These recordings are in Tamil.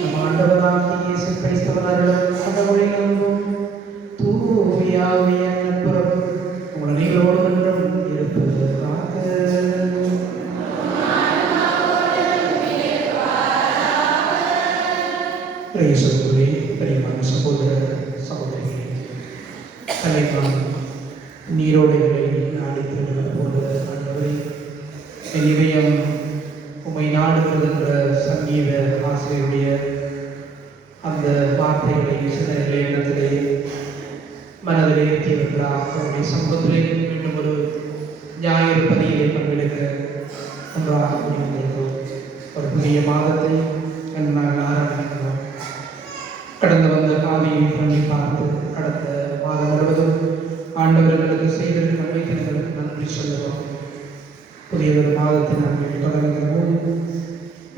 நம் ஆண்டவராகிய இயேசு கிறிஸ்துவின் அருளும் கடவுளின் தூய ஆவியின் நட்புறவும் உங்கள் அனைவரோடும் என்றும் இருப்பதற்காக. இயேசுவுக்குள்ளே பிரியமான சகோதர சகோதரிகளே, தலைவன் நீரோடைகளை நாடித்திருந்த போது ஆண்டவரே, என் இதயம் உம்மை நாடுகிறது என்ற சங்கீத ஆசிரியருடைய அந்த வார்த்தைகளை சில இடத்திலே மனதிலே ஏற்றியிருக்கிறார். அவருடைய சமூகத்திலே மீண்டும் ஒரு ஞாயிறு பதியிலே பங்கெடுக்க ஒன்றாக முடிந்திருக்கிறோம். ஒரு புதிய மாதத்தை நாங்கள் ஆரம்பிக்கிறோம். கடந்து வந்த காவியை பண்ணி பார்த்து கடந்த மாதம் முழுவதும் ஆண்டவர்களுக்கு செய்திருக்கிற அமைப்பினர்களுக்கு நன்றி சொல்லுவோம். புதிய ஒரு மாதத்தை நாங்கள் தொடங்குகிறோம்.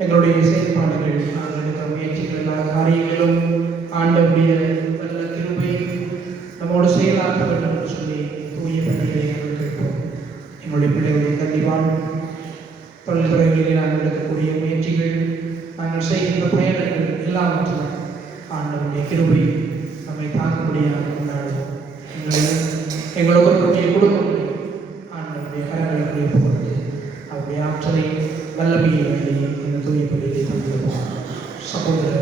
எங்களுடைய செயல்பாடுகள், நாங்கள் எடுக்கிற முயற்சிகள், எல்லா காரியங்களும் ஆண்டவருடைய நல்ல கிருபை நம்மோடு செயலாற்ற வேண்டும் என்று சொல்லி தூய பணிகளை நாங்கள் கேட்போம். எங்களுடைய பிள்ளைகளுடைய கல்விவான் தொழில்துறைகளிலே நாங்கள் எடுக்கக்கூடிய முயற்சிகள், நாங்கள் செய்கின்ற பயணங்கள் எல்லாவற்றிலும் ஆண்டவருடைய கிருபை நம்மை தாக்க முடியாது கொண்டாடுவோம். எங்கள் ஒவ்வொருடைய குடும்பங்களை ஆண்டவருடைய கரங்களை போகிறது அவருடைய ஆற்றலை வல்லமையை வேண்டி இந்த தூய பள்ளியை தந்துள்ளோம். சகோதர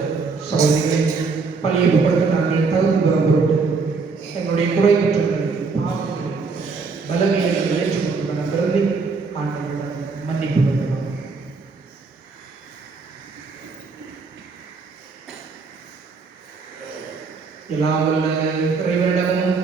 சகோதரிகளை பள்ளியப்படுத்த நாங்கள் தகுதி பெறும் பொருட்டு எங்களுடைய குறைபற்றங்கள், பாவங்கள், பலவீனங்களை ஏற்றுக்கொண்டு கருதி ஆண்டவருடன் மன்னிப்பு பெறுகிறோம். எல்லாம் வல்ல இறைவனிடமும்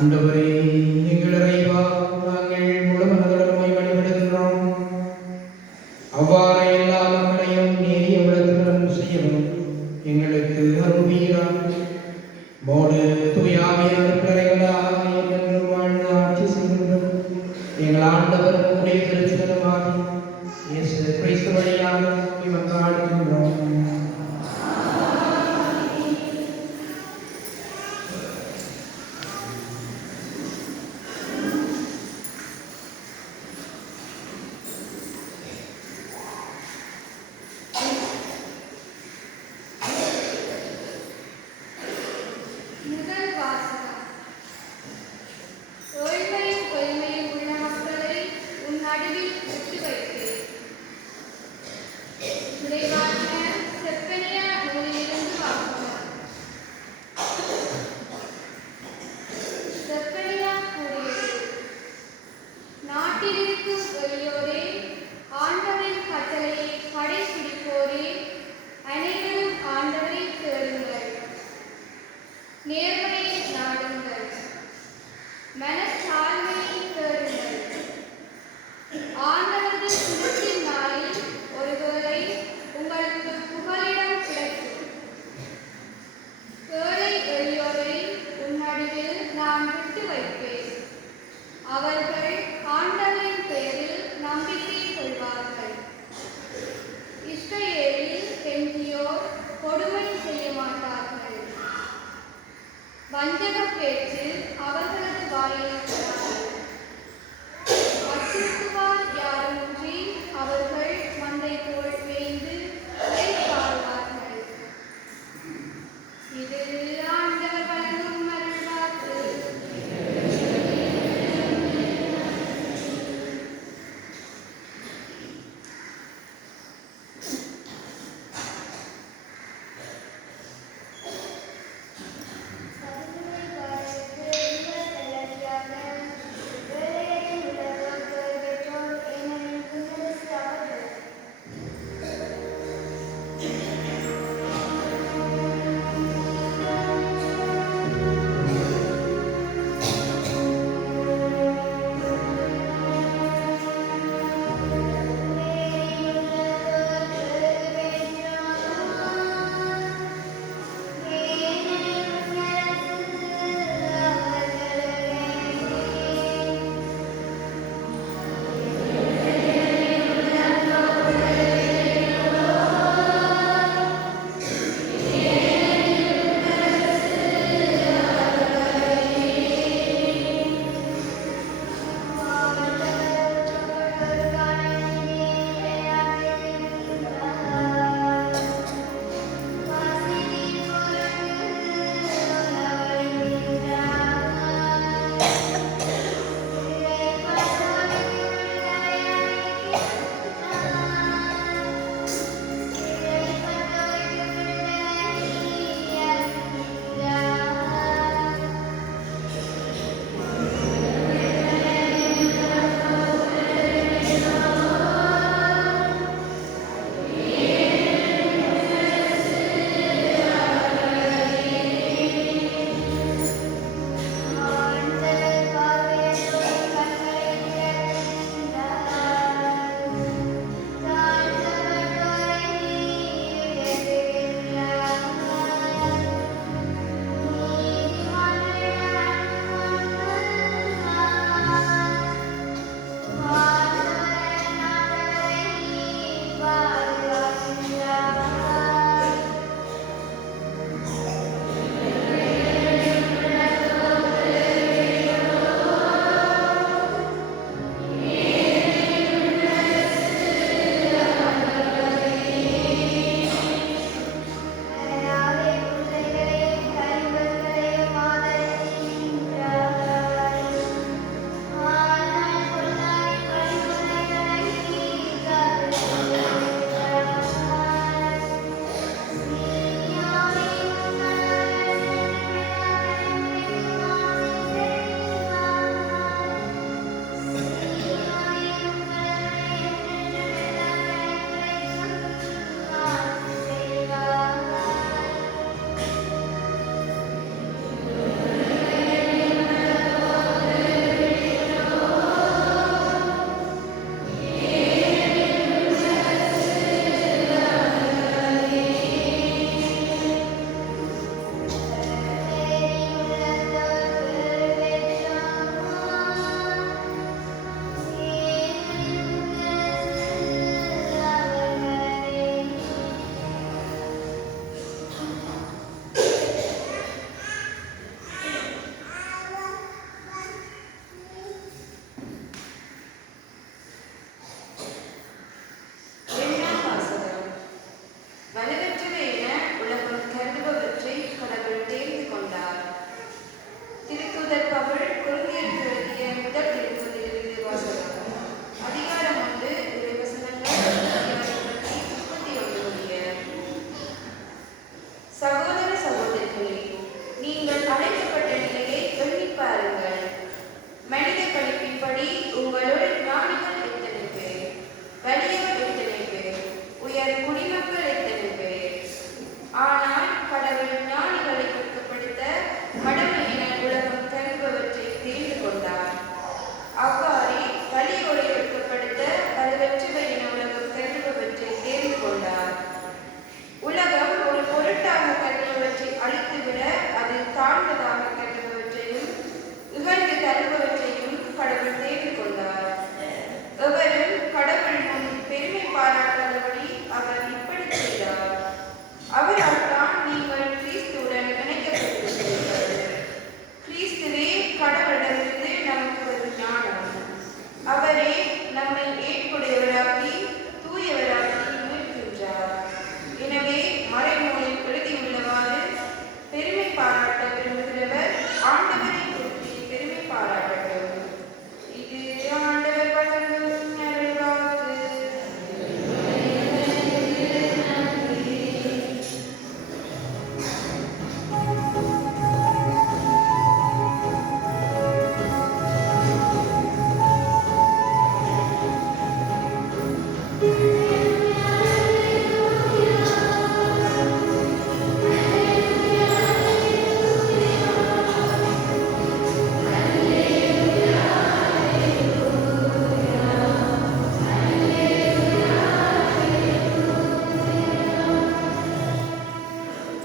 ஆண்டவரே, எங்கள் இறைவா, நாங்கள் முழு மனதுடன் வழிபடுகின்றோம். அவ்வாறு எல்லா மக்களையும் நேரிய விடத்துடன் செய்யவும் எங்களுக்கு அருள்வீராக. மோடு தூயாவியார் பிள்ளைகளாக என்றும் வாழ்ந்து ஆட்சி செய்கின்றோம். எங்கள் ஆண்டவர் உடைய திருச்சிதமாகி இயேசு கிறிஸ்து வழியாக மன்றாடுகின்றோம்.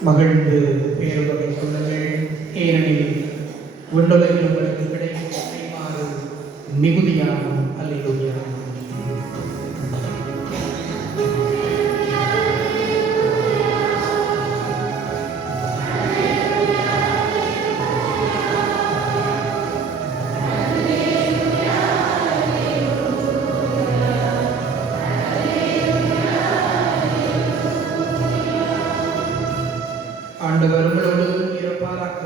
மகிழ்ந்து பேருவகை கொள்ளுங்கள். ஏனெனில் விண்ணுலகில் உங்களுக்கு கிடைக்கும் கைமாறு மிகுதியாகும். அல்லேலூயா. ஆண்டவர் உங்களோடு இருப்பாராக.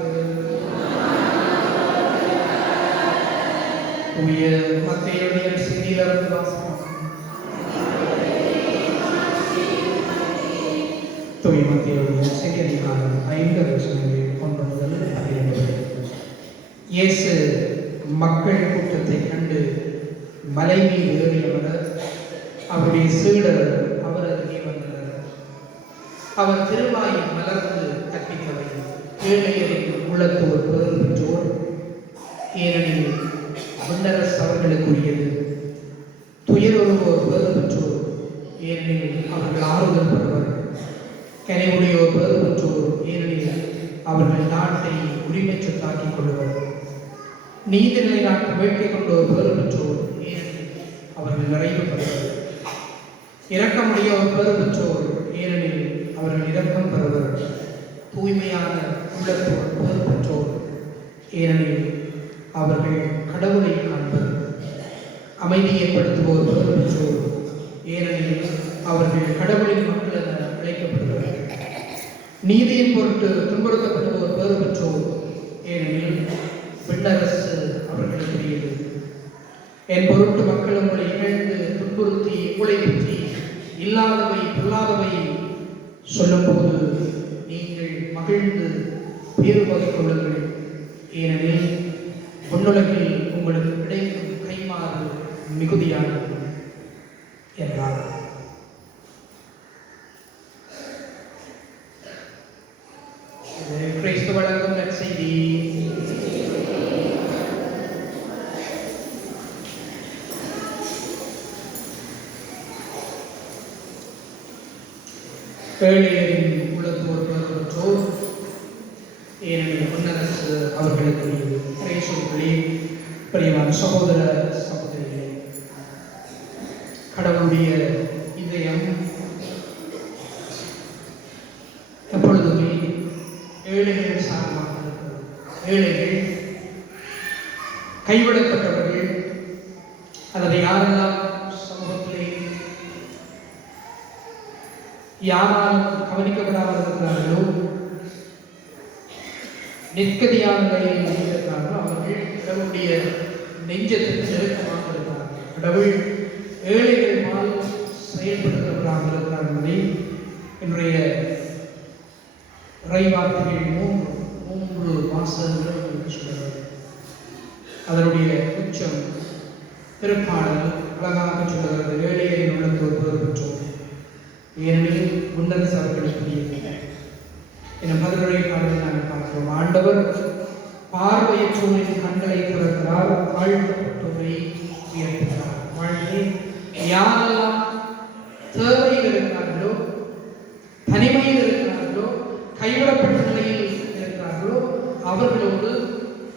தூய மத்தேயுடைய செய்தியிலிருந்து வாசகம். தூய மத்தேயுடைய செய்தி அதிகாரம் 5:1 முதல் 12. இயேசு மக்கள் கூட்டத்தை கண்டு மலை மீது ஏறியவர் அவருடைய சீடர் அவர் அருகே வந்தனர். அவர் திருவாயில் மலர்ந்து கற்பித்தவை ஏழையரின் உள்ளத்தோர் பேறு பெற்றோர், ஏனெனில் விண்ணரசு அவர்களுக்குரியது. துயருவோர் பேறு பெற்றோர், ஏனெனில் அவர்கள் ஆறுதல் பெறுவர். கனிவுடையோர் பேறு பெற்றோர், ஏனெனில் அவர்கள் நாட்டை உரிமை சொத்தாக்கிக் கொள்வர். நீதி நிலைநாட்டு வேட்கை கொண்டோர் பேறு பெற்றோர், ஏனெனில் அவர்கள் நிறைவு பெறுவர். இரக்கமுடையோர் பேறு பெற்றோர், ஏனெனில் அவர்கள் இரக்கம் பெறுவர். தூய்மையான உள்ளத்தோர் பேறு பெற்றோர், ஏனெனில் அவர்கள் கடவுளை காண்பர். அமைதி ஏற்படுத்துவோர் பேறு பெற்றோர், ஏனெனில் அவர்கள் கடவுளின் மக்கள் என அழைக்கப்படுவார்கள். நீதியின் பொருட்டு துன்புறுத்தப்படுவோர் பேறு பெற்றோர், ஏனெனில் விண்ணரசு அவர்களுக்குரியது. என் பொருட்டு மக்கள் உங்களை இகழ்ந்து துன்புறுத்தி உங்களை பற்றி இல்லாதவை பொல்லாதவை சொல்லும்போது நீங்கள் மகிழ்ந்து பேறு வகை கொள்ளுங்கள். ஏனெனில் விண்ணுலகில் உங்களுக்கு கிடைக்கும் கைமாறு மிகுதியானது என்றார். கிறிஸ்து வழங்கும் நற்செய்தி. ஏழையரின் உள்ளத்தோர் பேறு பெற்றோர், ஏனெனில் விண்ணரசு அவர்களுக்குரியது. இயேசுவுக்குள்ளே பிரியமான சகோதர சகோதரிகளே, கடவுளுடைய இதயம் எப்பொழுதுமே ஏழைகள் சார்பாக இருக்கிறது. ஏழைகள், கைவிடப்பட்டவர்கள், அல்லது யாரெல்லாம் சமூகத்திலே யாராலும் கவனிக்கப்படாமல் இருக்கிறார்களோ, நிற்கதியான நிலையில் இருக்கிறார்களோ, அவர்கள் கடவுளுடைய நெஞ்சத்திற்கு நெருக்கமாக இருக்கிறார்கள். கடவுள் ஏழைகள் மால் செயல்படுத்தப்படாமல் இருக்கிறார் என்பதை என்னுடைய இறைவார்த்தைகள் மூன்று வாசகங்கள் சொல்லுகிறது. அதனுடைய உச்சம் திருப்பாடல் அழகாக சொல்லுகிறது. ஏழையரின் உள்ளத்தோர் பேறு பெற்றோர், ஏனெனில் விண்ணரசு அவர்களுக்குரியது என பதிலுரை பாடலை நாங்கள் பார்க்கிறோம். ஆண்டவர் பார்வையற்றோரின் கண்களை திறக்கிறார், தாழ்த்தப்பட்டோரை உயர்த்துகிறார். வாழ்க்கை யாரெல்லாம் தேவையில் இருக்கிறார்களோ, தனிமையில் இருக்கிறார்களோ, கைவிடப்பட்ட நிலையில் இருக்கிறார்களோ, அவர்களோடு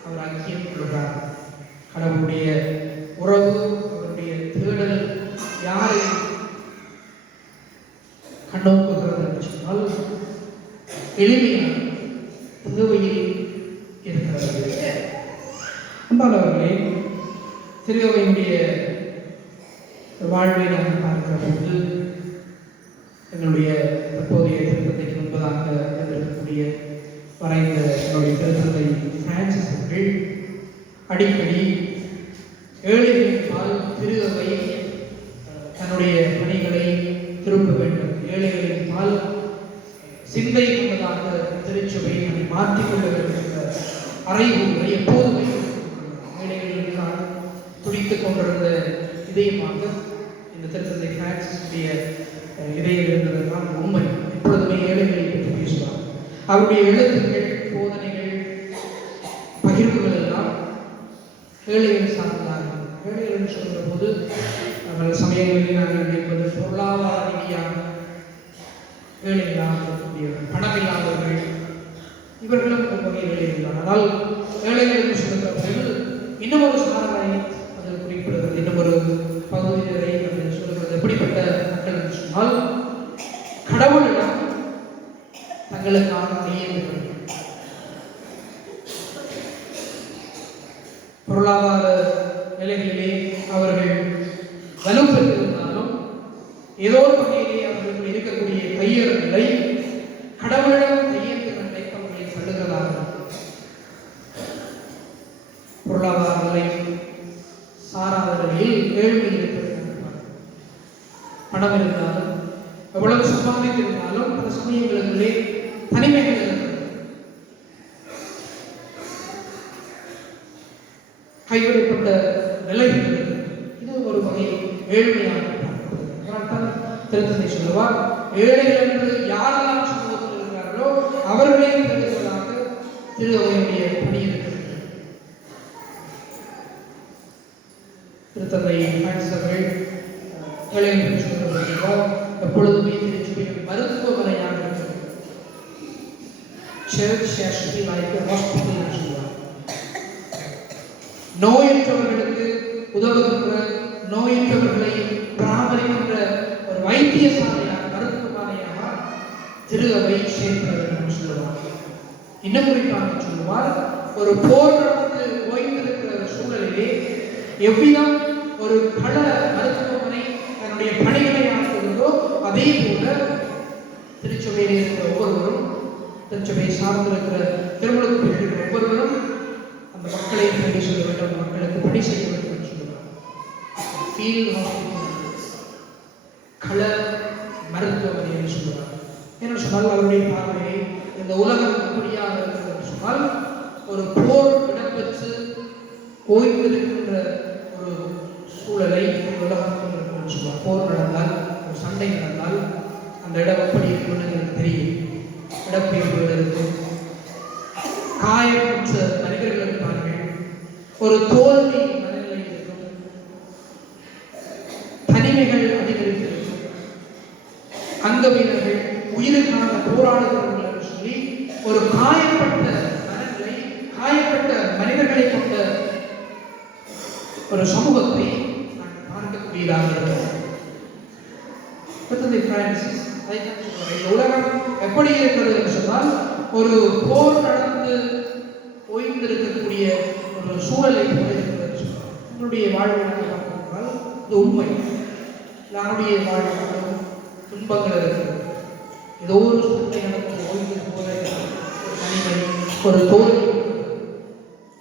அவர் ஐக்கியம் கொள்கிறார். கடவுளுடைய உறவு, அவருடைய தேடல் யாரை கண்ணோக்குகிறது என்று சொன்னால் எளிமையான தேவையில் இருக்கிறது. அன்பானவர்களே, திருவையுடைய வாழ்வை நாங்கள் பார்க்கிற போது எங்களுடைய தற்போதைய திருத்தந்தைக்கு முன்பதாக இருக்கக்கூடிய வரைந்த என்னுடைய திருத்தந்தை பிரான்சிஸ் அவர்கள் அடிக்கடி ஏழைகளின் திருவை தன்னுடைய பணிகளை திரும்ப வேண்டும், ஏழைகளின் பால் சிந்தை கொண்டதாக திருச்சபையை நம்மை மாற்றிக்கொள்ள வேண்டும் என்ற அறைகூறுகளை எப்போதுமே ஏழைகளின் துடித்துக் கொண்டிருந்த இதயமாக இந்த திருத்தந்தை பிரான்சிஸுடைய இதயம் இருந்ததுதான் உண்மை. எப்பொழுதுமே ஏழைகளை பற்றி பேசுவார். அவருடைய எழுத்துக்கள், போதனைகள், பகிர்வுகள் எல்லாம் ஏழைகள் சார்ந்ததாக. ஏழைகள் என்று சொல்கிற போது பல சமயங்களில் நாங்கள் நினைப்பது பொருளாதார ரீதியாக ஏழைகளாக வாழக்கூடியவர்கள், பணம் இல்லாதவர்கள், இவர்களும் ஒரு வகையில் எழுதியுள்ளார். ஆனால் ஏழைகளுக்கு சொல்லுகிற பொழுது இன்னும் ஒரு சாரலை அது குறிப்பிடுகிறது. இன்னும் ஒரு பகுதியினரை அது சொல்லுகிறது. எப்படிப்பட்ட மக்கள் என்று சொன்னால், கடவுளிடம் தங்களுக்கான கையேந்துகள், பொருளாதார நிலைகளிலே அவர்கள் வலுப்பெற்றிருந்தாலும் ஏதோ ஒரு வகையிலே அவர்களுக்கு இருக்கக்கூடிய கையேறு நிலை கடவுளிடம் கையேந்துகிற நிலை அவர்களை தள்ளுகிறதாக. பொருளாதார நிலை சாராத நிலையில் ஏழ்மை இருக்கிறது. பணம் இருந்தாலும் எவ்வளவு சம்பாதித்திருந்தாலும் பல சமயங்களிலே தனிமைகள் இருக்கிறது. கைவிடப்பட்ட நிலைகள் இது ஒரு வகை ஏழ்மையாக திருத்தந்தை சொல்லுவார், ஏழைகள் என்று யாரெல்லாம் சமூகத்தில் இருக்கிறார்களோ அவர்களே பெறுவதாக திரு அவையுடைய பணி இருக்கிறது. திருத்தந்தை அவர்கள் ஏழைகள் சொல்லுவார், எப்பொழுதுமே திருச்சியில் மருத்துவமனையாக இருக்கிறது. Church actually like a hospital என்று சொல்லுவார். நோயற்றவர்களுக்கு உதவுகின்ற, நோயற்றவர்களை பராமரிக்கின்ற ஒரு வைத்தியசாலையாக, மருத்துவமனையாக திரு அவை சேர்க்கிறது என்று சொல்லுவார். இன்னும் குறிப்பாக சொல்லுவார், ஒரு போர் நடந்து ஓய்ந்திருக்கிற சூழலிலே எவ்விதம் ஒரு கள மருத்துவமனை தன்னுடைய பணிகளை ஆற்றுகிறதோ அதே போல திருச்சபையில் இருக்கிற ஒவ்வொருவரும், திருச்சபையை சார்ந்திருக்கிற திருமணத்துக்கு இருக்கிற ஒவ்வொருவரும் அந்த மக்களை பணி சொல்ல வேண்டும், மக்களுக்கு பணி செய்ய வேண்டும் என்று சொல்லுவார். ஃபீல்ட் ஹாஸ்பிட்டல், கள மருத்துவமனை என்று சொல்லுவார். என்று சொன்னால் அவருடைய பார்வையை இந்த உலகம் எப்படியாக இருக்கிறது என்று சொன்னால், ஒரு போர் இடம்பெற்று ஓய்ந்திருக்கின்ற ஒரு சூழலை உலகம் என்று சொல்லுவார். போர் நடந்தால், ஒரு சண்டை நடந்தால் அந்த இடம் எப்படி இருக்குன்னு எனக்கு தெரியும். இடப்பெயர்வுகள் இருக்கும், காயமற்ற மனிதர்கள் இருப்பார்கள், ஒரு தோல்வி மனநிலை இருக்கும், தனிமைகள் அதிகரித்திருக்கும், அங்க வீரர்கள் உயிருக்கான போராடுகிறவர்கள் என்று சொல்லி ஒரு காயப்பட்ட மனநிலை, காயப்பட்ட மனிதர்களை கொண்ட ஒரு சமூகத்தை நாங்கள் பார்க்கக்கூடியதாக இருக்கிறோம். இந்த உலகம் எப்படி இருக்கிறது என்று சொன்னால், ஒரு போர் நடந்து ஓய்ந்திருக்கக்கூடிய ஒரு சூழலை போல இருக்கிறது சொன்னால், உங்களுடைய வாழ்வில் பார்த்தால் இது உண்மை. யாருடைய வாழ்விலும் துன்பங்கள் இருக்கிறது. ஏதோ ஒரு சூழ்நிலை நடந்து ஓய்ந்து போல ஒரு தனிமை, ஒரு தோல்வி,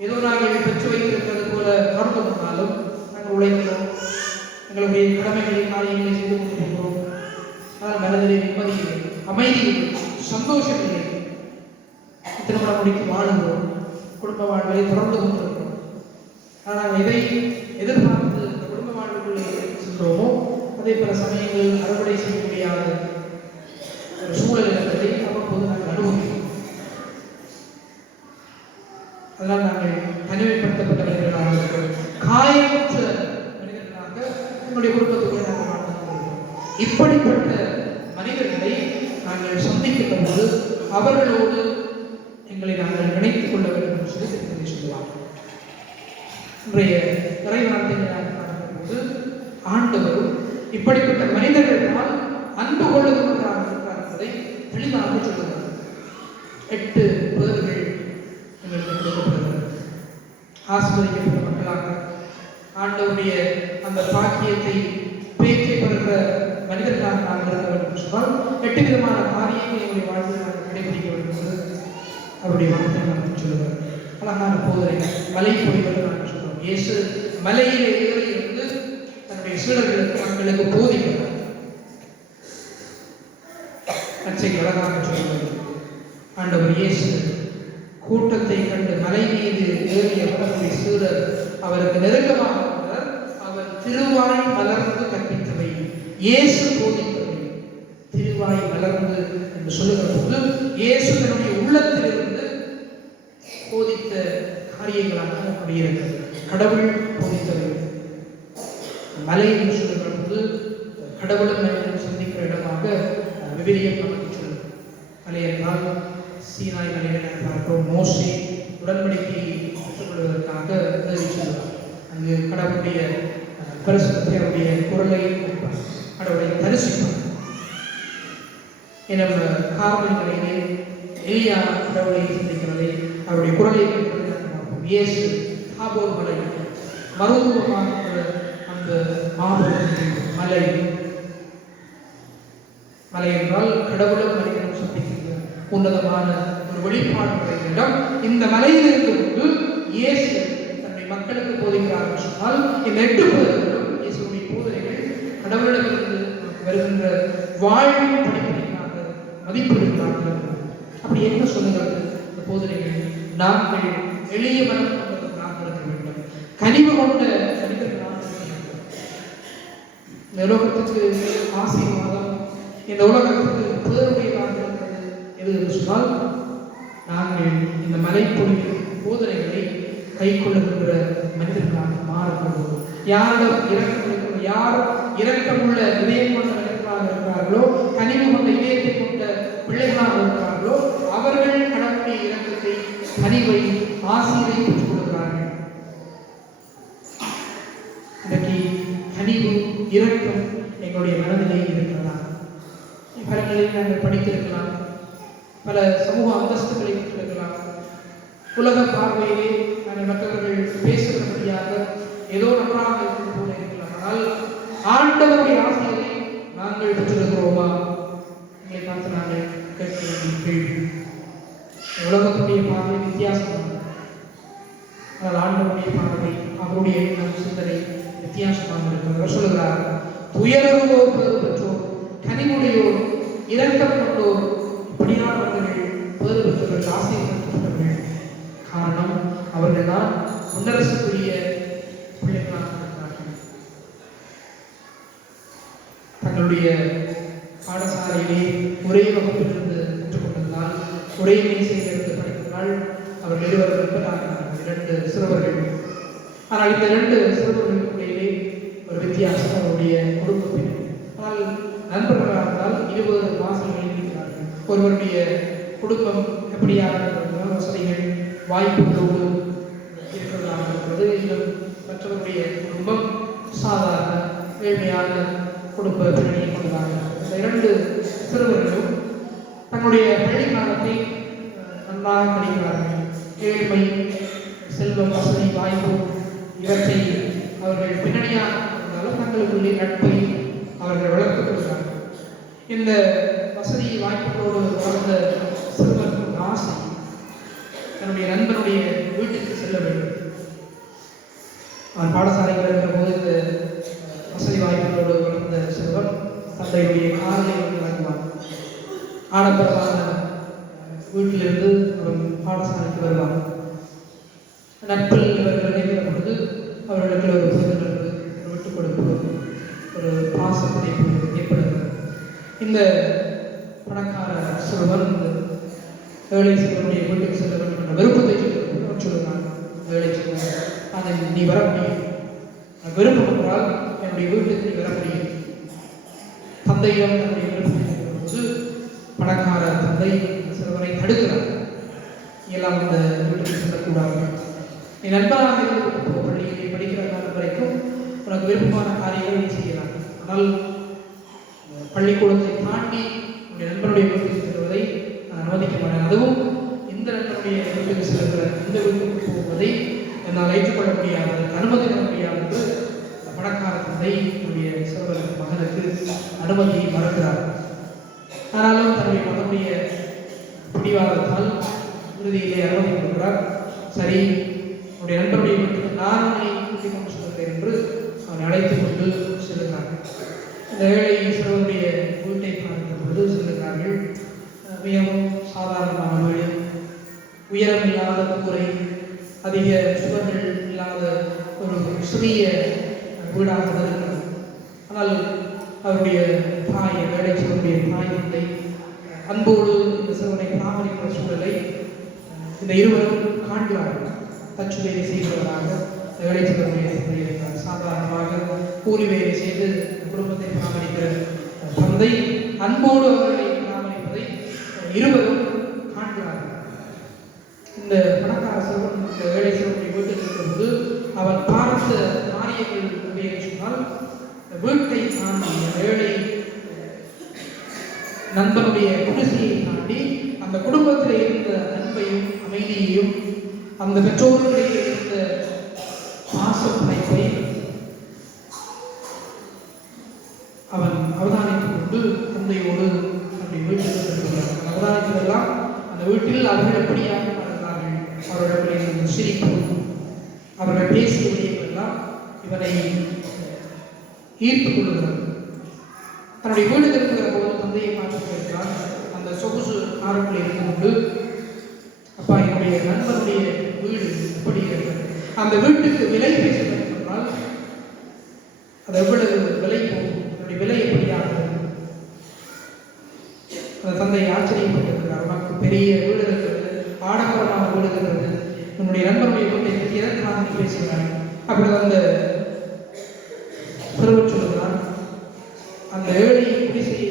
ஏதோ நாங்கள் பெற்று வைத்திருக்கிறது போல நடந்து கொண்டாலும் நாங்கள் உழைக்கிறோம், எங்களுடைய கடமைகளை காரியங்களை செய்து கொண்டு போகிறோம். ஆனால் மனதிலே நிம்மதி இல்லை, அமைதி இல்லை, சந்தோஷம் இல்லை. திருமணம் முடித்து வாழுகிறோம், குடும்ப வாழ்வை தொடர்ந்து கொண்டிருக்கிறோம். ஆனால் இதை எதிர்பார்த்து குடும்ப வாழ்வுக்குள்ளே சென்றோமோ அதே பல சமயங்கள் அறுவடை செய்ய முடியாத ஒரு சூழல் என்பதை அவ்வப்போது நாங்கள் அனுபவிக்கிறோம். அதனால் நாங்கள் தனிமைப்படுத்தப்பட்ட மனிதர்களாக இருக்கிறோம், காயமற்ற மனிதர்களாக எங்களுடைய குடும்பத்துக்குள்ளே நாங்கள் வாழ்ந்து கொண்டிருக்கிறோம். இப்படிப்பட்ட மனிதர்களை நாங்கள் சந்திக்கின்ற போது அவர்களோடு எங்களை நாங்கள் நினைத்துக் கொள்ள வேண்டும் என்று சொல்லி சொல்லுவார். இன்றைய இறைவார்த்தை நாங்கள் பார்க்கும்போது ஆண்டவரும் இப்படிப்பட்ட மனிதர்களால் அன்பு கொள்ளுகிறார் என்பதை தெளிவாக சொல்லுகிறார். 8 பேர்கள் எங்களுக்கு கொடுக்கப்படுகிறது. ஆசிர்வதிக்கப்பட்ட மக்களாக ஆண்டவருடைய அந்த பாக்கியத்தை பேச்சை பெறுகிற மனிதர்களாக நாங்கள் இருக்க வேண்டும் சொன்னால் 8 விதமான காரியங்களை எங்களுடைய வாழ்வில் நாங்கள் கடைபிடிக்க வேண்டும் என்று அவருடைய வார்த்தை நாங்கள் சொல்லுவார். அழகான போதனை மலை பொழிவது நாங்கள் சொல்லுவோம். இயேசு மலையிலே ஏறி இருந்து தன்னுடைய சீடர்களுக்கு மக்களுக்கு போதிக்கிறார். நற்செய்தி அழகாக சொல்லுவது, ஆண்டவர் இயேசு கூட்டத்தை கண்டு மலை மீது ஏறிய அவருடைய சீடர் அவருக்கு நெருக்கமாக வந்தார். அவர் திருவாய் மலர்ந்து கற்பித்தவை, இயேசு போதித்தவை. திருவாய் மலர்ந்து என்று சொல்லுகிற போது இயேசு தன்னுடைய உள்ளத்திலிருந்து போதித்த காரியங்களாக அப்படியிருக்கிறது. கடவுள் போதித்தவை. மலை என்று சொல்லுகிற போது கடவுளும் மனிதனும் சந்திக்கிற இடமாக விவிலியம் நமக்கு சொல்லுது. மலை என்றால் சீனாய் மலையை பார்க்கிறோம். மோசே உடன்படிக்கையை பெற்றுக்கொள்வதற்காக உதவி செய்வார். அங்கு கடவுளுடைய பரிசுத்தத்தை அவருடைய குரலை கடவுளை தரிசிப்பார். என கார்மல் மலையிலே எலியா கடவுளை சந்திக்கிறதை அவருடைய குரலை கேட்கிறதை இயேசு தாபோர் மலை மருத்துவமாக அந்த மாபெரும் மலை. மலை என்றால் கடவுளும் மனிதனும் சந்திக்கின்ற உன்னதமான ஒரு வெளிப்பாடு இடம். இந்த மலையில் இருக்கும்போது இயேசு தன்னுடைய மக்களுக்கு போதிக்கிறார் சொன்னால் இந்த 8 பேர்களும் இயேசுடைய போதனைகள் கடவுளிடமிருந்து வருகின்ற வாழ்வின் படிப்படியாக மதிப்பிடுகிறார்கள். அப்படி என்ன சொல்லுகிறது இந்த போதனைகள்? நாங்கள் எளிய மனம் கொண்டவர்களாக இருக்க வேண்டும், கனிவு கொண்ட மனிதர்களாக இருக்க வேண்டும். இந்த உலகத்துக்கு ஆசீர்வாதம், இந்த உலகத்துக்கு பேருடையதாக இருக்கிறது எது என்று சொன்னால், நாங்கள் இந்த மலைப்பொழிவின் போதனைகளை கை கொள்ளுகின்ற மனிதர்களாக மாறப்படுவோம். யாரிடம் இரக்கம், யார் இரக்கமுள்ள இதயம் கொண்ட மனிதர்களாக இருக்கிறார்களோ, கனிவு கொண்ட இதயத்தை கொண்ட பிள்ளைகளாக இருக்கிறார்களோ, அவர்கள் கடவுளுடைய இரக்கத்தை, கனிவை, ஆசீரை பெற்றுக் கொள்கிறார்கள். இன்றைக்கு கனிவு, இரக்கம் எங்களுடைய மனதிலே இருக்கிறதா? பல நிலையில் நாங்கள் படித்திருக்கலாம், பல சமூக அந்தஸ்துகளை பெற்றிருக்கலாம், உலக பார்வையிலே நாங்கள் மற்றவர்கள் பேசுகிறபடியாக ஏதோ நன்றாக இருக்கிறது போல இருக்கலாம். ஆனால் ஆண்டவருடைய ஆசையை நாங்கள் பெற்றிருக்கிறோமா? எங்களை பார்த்து நாங்கள் கேட்க வேண்டிய கேள்வி. உலகத்துடைய பார்வை வித்தியாசமானது, ஆனால் ஆண்டவருடைய பார்வை, அவருடைய சிந்தனை வித்தியாசமாக இருக்கிறது. அவர் சொல்லுகிறார், துயருவோர் பேறு பெற்றோர், கனிவுடையோர், இரக்கம் கொண்டோர், இப்படியானவர்கள் பேறு பெற்றவர்கள், ஆசீர்வதிக்கப்பட்டவர்கள். காரணம், அவர்கள் தான் முன்னரசுக்குரிய பிள்ளைகளாக இருக்கிறார்கள். தங்களுடைய பாடசாலையிலே ஒரே வகுப்பிலிருந்து பெற்றுக்கொண்டதால், ஒரே மேசையிலிருந்து படித்ததால் அவர்கள் இருவர் நண்பராகிறார்கள், 2 சிறுவர்கள். ஆனால் இந்த 2 சிறுவர்களுக்குள்ளே ஒரு வித்தியாசம் அவருடைய குடும்பத்தில். ஆனால் நண்பர்களாக இருந்தால் 20 வாசல்களில் இருக்கிறார்கள். ஒருவருடைய குடும்பம் எப்படியாக வசதிகள் வாய்ப்புகளோடு இருக்கிறதாக இருக்கிறது. இன்னும் மற்றவருடைய குடும்பம் சாதாரண ஏழ்மையான குடும்ப பின்னணியை கொண்டதாக இருக்கிறது. இந்த 2 சிறுவர்களும் தங்களுடைய பள்ளி காலத்தை நன்றாக படிக்கிறார்கள். ஏழ்மை, செல்வம், வசதி, வாய்ப்பு இவற்றை அவர்கள் பின்னணியாக இருந்தாலும் தங்களுக்குள்ளே நட்பை அவர்கள் வளர்த்துக் கொள்கிறார்கள். இந்த வசதி வாய்ப்புகளோடு வளர்ந்த சிறுவர்களுக்கு ஆசை தன்னுடைய நண்பனுடைய வீட்டுக்கு செல்ல வேண்டும். அவன் பாடசாலையில் இருக்கிற போது இந்த வசதி வாய்ப்புகளோடு வளர்ந்த சிறுவன் தந்தையுடைய காலை இறங்குவான். ஆடம்பரமான வீட்டிலிருந்து அவன் பாடசாலைக்கு வருவான். நட்பில் இவர்கள் இணைகிற பொழுது அவர்களுக்கு ஒரு புரிதலுக்கு ஒரு விட்டுக் கொடுப்பு, ஒரு பாச பிணைப்பு ஏற்படுகிறது. இந்த பணக்கார சிறுவன் ஏழை சிறுவனுடைய வீட்டுக்கு செல்ல வேண்டும் என்ற விருப்பத்தை சொல்லுகிறான். ஏழை சிறுவன், அதை நீ வர முடியும், விருப்பம் என்றால் என்னுடைய வீட்டுக்கு நீ வர முடியும். தந்தையிடம் தன்னுடைய விருப்பத்தை போது பணக்கார தந்தை சிறுவனை தடுக்கிறார். எல்லாம் இந்த வீட்டுக்கு செல்லக்கூடாது, நீ நண்பராக இருந்து பள்ளியை படிக்கிற காலம் வரைக்கும் உனக்கு விருப்பமான காரியங்களை நீ செய்யலாம். ஆனால் பள்ளிக்கூடத்தை தாண்டி உன்னுடைய நண்பனுடைய வீட்டுக்கு செல்வதை நான் அனுமதிக்க மாட்டேன். அதுவும் இந்த நண்பனுடைய வீட்டுக்கு செல்கிற இந்த வீட்டுக்கு போவதை என்னால் ஏற்றுக்கொள்ள முடியாது, அனுமதி தர முடியாது என்று பணக்கார தந்தை என்னுடைய சிறுவனுக்கு மகனுக்கு அனுமதியை மறுக்கிறார். ஆனாலும் தன்னுடைய மகனுடைய பிடிவாதத்தால் இறுதியிலே அனுமதி கொடுக்கிறார். சரி, உன்னுடைய நண்பருடைய வீட்டுக்கு நான் உன்னை கூட்டிக் கொண்டு செல்கிறேன் என்று அவனை அழைத்துக் கொண்டு செல்கிறார்கள். இந்த ஏழை சிறுவனுடைய வீட்டை பார்க்கிற பொழுது செல்கிறார்கள். மிகவும் சாதாரணமான வீடு, உயரம் இல்லாத கூரை, அதிக சுவர்கள் இல்லாத ஒரு சிறிய வீடாக இருக்கிறது. ஆனால் அவருடைய தாய், ஏழை சிறுவனுடைய தாய் தந்தை அன்போடு இந்த சிறுவனை பராமரிக்கிற சூழலை இந்த இருவரும் காண்கிறார்கள். தச்சு வேலை செய்கிறவராக ஏழை சிறுவனுடைய தந்தை இருக்கிறார். சாதாரணமாக கூலி வேலை செய்து குடும்பத்தை பராமரிக்கிற தந்தை அன்போடு அவர்களை பராமரிப்பதை இருவரும் காண்கிறார்கள். இந்த பணக்கார சிறுவன் இந்த ஏழை சிறுவனுடைய வீட்டில் இருக்கும்போது அவன் பார்த்த காரியங்கள் அப்படின்னு சொன்னால் வீட்டை தாண்டி ஏழை நண்பனுடைய குடிசையை தாண்டி அந்த குடும்பத்தில் இருந்த அன்பையும் அமைதியையும் அந்த பெற்றோர்களிடையே இருந்த பாச பிணைப்பை அவன் அவதானித்துக் கொண்டு தந்தையோடு தன்னுடைய வீட்டில் அவதானித்ததெல்லாம் அந்த வீட்டில் அவர்கள் எப்படியாக வாழ்ந்தார்கள், அவர்களுடைய சிரிப்பு, அவர்கள் பேசிய விடயங்களெல்லாம் இவனை ஈர்த்துக் கொள்ளுகிறார். தன்னுடைய வீடு திரும்புகிற போது தந்தையை பார்த்து கேட்கிறார். அந்த சொகுசு காருக்குள்ளே இருந்து கொண்டு, அப்பா, என்னுடைய நண்பனுடைய வீடு எப்படி இருக்கிறது, அந்த வீட்டுக்கு விலை பேச வேண்டும் என்றால் அது எவ்வளவு விலை போகும், என்னுடைய விலை எப்படியாக? அந்த தந்தை ஆச்சரியப்பட்டிருக்கிறார். உனக்கு பெரிய வீடு இருக்கிறது, ஆடம்பரமான வீடு இருக்கிறது, என்னுடைய நண்பனுடைய வீட்டை பற்றி எதற்காக நீ பேசுகிறாய்? அப்படி அந்த சிறுவன் சொல்லுகிறான், அந்த ஏழை குடிசையை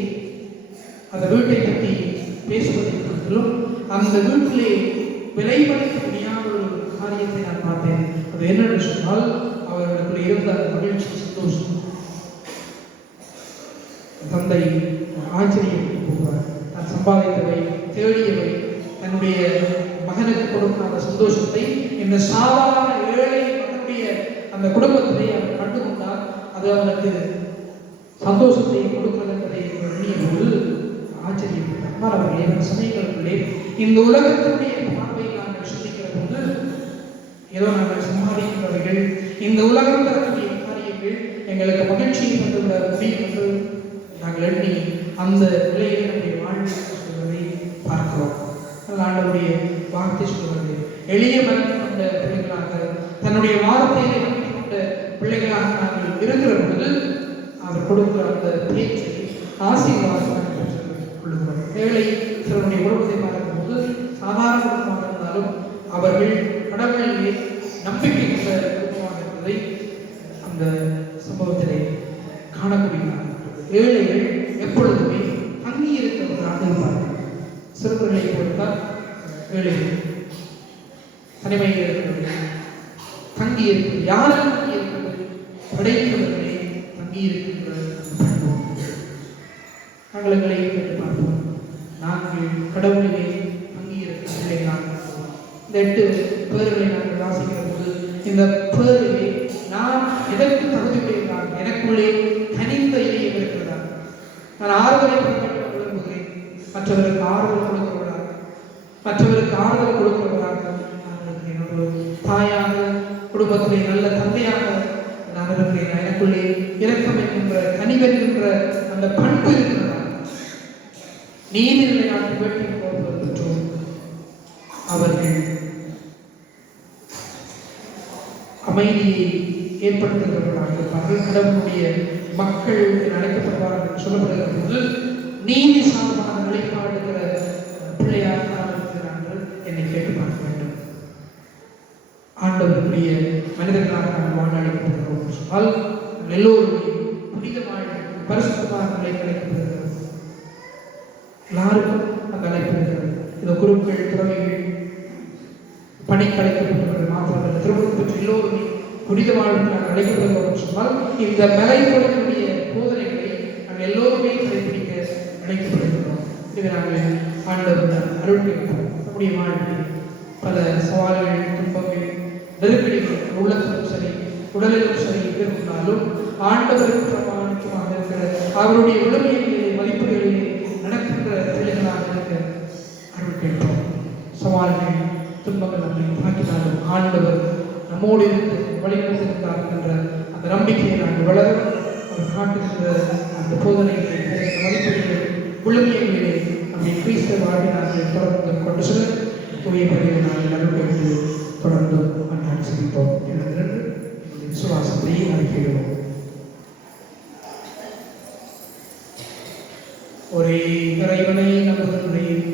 அந்த வீட்டை பற்றி பேசுவதற்கு பதிலும் அந்த வீட்டிலே விலை மதிக்க முடியாத ஒரு காரியத்தை நான் பார்த்தேன். அது என்னென்னு சொன்னால் அவர்களுக்குள்ள இருந்த அந்த மகிழ்ச்சி, சந்தோஷம். தந்தை ஆச்சரியப்பட்டு போகிறார். தான் சம்பாதித்தவை, தேடியவை, தன்னுடைய மகனுக்கு கொடுக்காத சந்தோஷத்தை இந்த சாதாரண ஏழை மகனுடைய அந்த குடும்பத்திலே அவர் கண்டுகொண்டார். அது அவனுக்கு சந்தோஷத்தை கொடுக்கிறது என்பதை எண்ணிய போது ஆச்சரியப்பட்டார். அவர்கள் சமயங்களுக்குள்ளே இந்த உலகத்தினுடைய பார்வையில் நாங்கள் சிந்திக்கிற போது ஏதோ நாங்கள் சம்பாதிக்கிறவர்கள், இந்த உலகம் தரக்கூடிய காரியங்கள் எங்களுக்கு மகிழ்ச்சியை கொண்டுவிட முடியும் என்று நாங்கள் எண்ணி அந்த நிலையை நம்முடைய வாழ்வில் சொல்வதை பார்க்கிறோம். ஆண்டவருடைய வார்த்தை சொல்வது, எளிய மனம் கொண்ட பிள்ளைகளாக, தன்னுடைய வார்த்தையை நம்பிக்கை கொண்ட பிள்ளைகளாக நாங்கள் இருக்கிற பொழுது அவர் கொடுக்கிற அந்த பேச்சை ஆசீர்வாதமாக பெற்றுக் கொள்ளுகிறோம். ஏழை சிலருடைய குடும்பத்தை பார்க்கும்போது சாதாரண குடும்பமாக இருந்தாலும் அவர்கள் கடவுளிலே நம்பிக்கை கொண்ட குடும்பமாக இருப்பதை அந்த சம்பவத்திலே காணக்கூடியதாக. ஏழைகள் எப்பொழுதுமே தங்கி இருக்கிறவர்களாக இருப்பார்கள். சிறுவர்களை பொறுத்தால் ஏழைகள் தனிமையில் இருக்கிறவர்கள் தங்கி இருக்கிறது. யாரும் தங்கி இருக்கிறது? படைத்தவர்களே தங்கி இருக்கின்ற நாங்கள் எங்களை கேட்டு பார்ப்போம். நாங்கள் கடவுளிலே தங்கி இருக்கிறவர்களை நாங்கள் இந்த 8 பேர்களை நாங்கள் வாசிக்கிற போது இந்த பேரிலே நான் எதற்கு தகுதியுடையதான்? எனக்குள்ளே தனிந்த இணையம் இருக்கிறதா? நான் ஆறுதலை விரும்புகிறேன். மற்றவருக்கு ஆறுதல் கொடுக்கிறவராக, மற்றவருக்கு ஆறுதல் கொடுக்கிறவராக நான் இருக்கிறேன். ஒரு தாயாக, குடும்பத்திலே நல்ல தந்தையாக நான் இருக்கிறேன். எனக்குள்ளே இரக்கம் என்கின்ற, கனிவென்கின்ற அந்த பண்பு இருக்கிறதா? நீதிநிலை நாட்டு வேட்டையை போவது பெற்றோம். அவர்கள் அமைதியை ஏற்படுத்துகிறவர்களாக இருப்பார்கள். கடவுளுடைய மக்கள் அழைக்கப்படுவார்கள் என்று சொல்லப்படுகிற போது நீதி சார்பான நிலைப்பாடுகிற பிள்ளையாக நான் இருக்கிறார்கள். என்னை கேட்டு பார்க்க வேண்டும். ஆண்டவருடைய மனிதர்களாக நாம் வாழ அழைக்கப்படுகிறோம் சொன்னால் எல்லோருமே புனிதமான பரிசுத்தமான நிலை அழைக்கப்படுகிறது. எல்லாருக்கும் அந்த அழைப்பு இருக்கிறது. இந்த குருக்கள், துறவிகள், பணிக்கு அழைக்கப்பட்டவர்கள் மாத்திரமல்ல, திருமணம் பெற்ற எல்லோருமே புனித வாழ்வுக்கு நாங்கள் அழைக்கப்படுகிறோம் சொன்னால் இந்த மலைப்படக்கூடிய போதனைகளை நாங்கள் எல்லோருமே கடைபிடிக்க அழைக்கப்படுகிறோம். இதை நாங்கள் ஆண்டவருடன் அருள் கேட்போம். நம்முடைய வாழ்வில் பல சவால்கள், துன்பங்கள், நெருக்கடிகள் உள்ளத்திலும் சரி, உடலிலும் சரி இருந்தாலும் ஆண்டவருக்கு பிரமாணிக்கமாக இருக்கிற அவருடைய விழுமியங்களிலே, மதிப்புகளிலே நடக்கின்ற பிள்ளைகளாக இருக்க அருள் கேட்போம். சவால்கள், துன்பங்கள் நம்மை தாக்கினாலும் ஆண்டவர் நம்மோடு இருந்து வழிநடத்திருந்தார் என்ற அந்த நம்பிக்கையை நாங்கள் வளர அவர் காட்டுகின்ற அந்த போதனைகளை, மதிப்புகளை, விழுமியங்களிலே நம்மை கிறிஸ்தவ வாழ்வை நாங்கள் தொடர்ந்து கொண்டு செல்ல உயர்வதை நாங்கள் நம்பிக்கை தொடர்ந்து நான் சிந்திப்போம் என்று விசுவாசத்தை அறிக்கையிடுவோம். ஒரே இறைவனை நம்புகின்றேன்.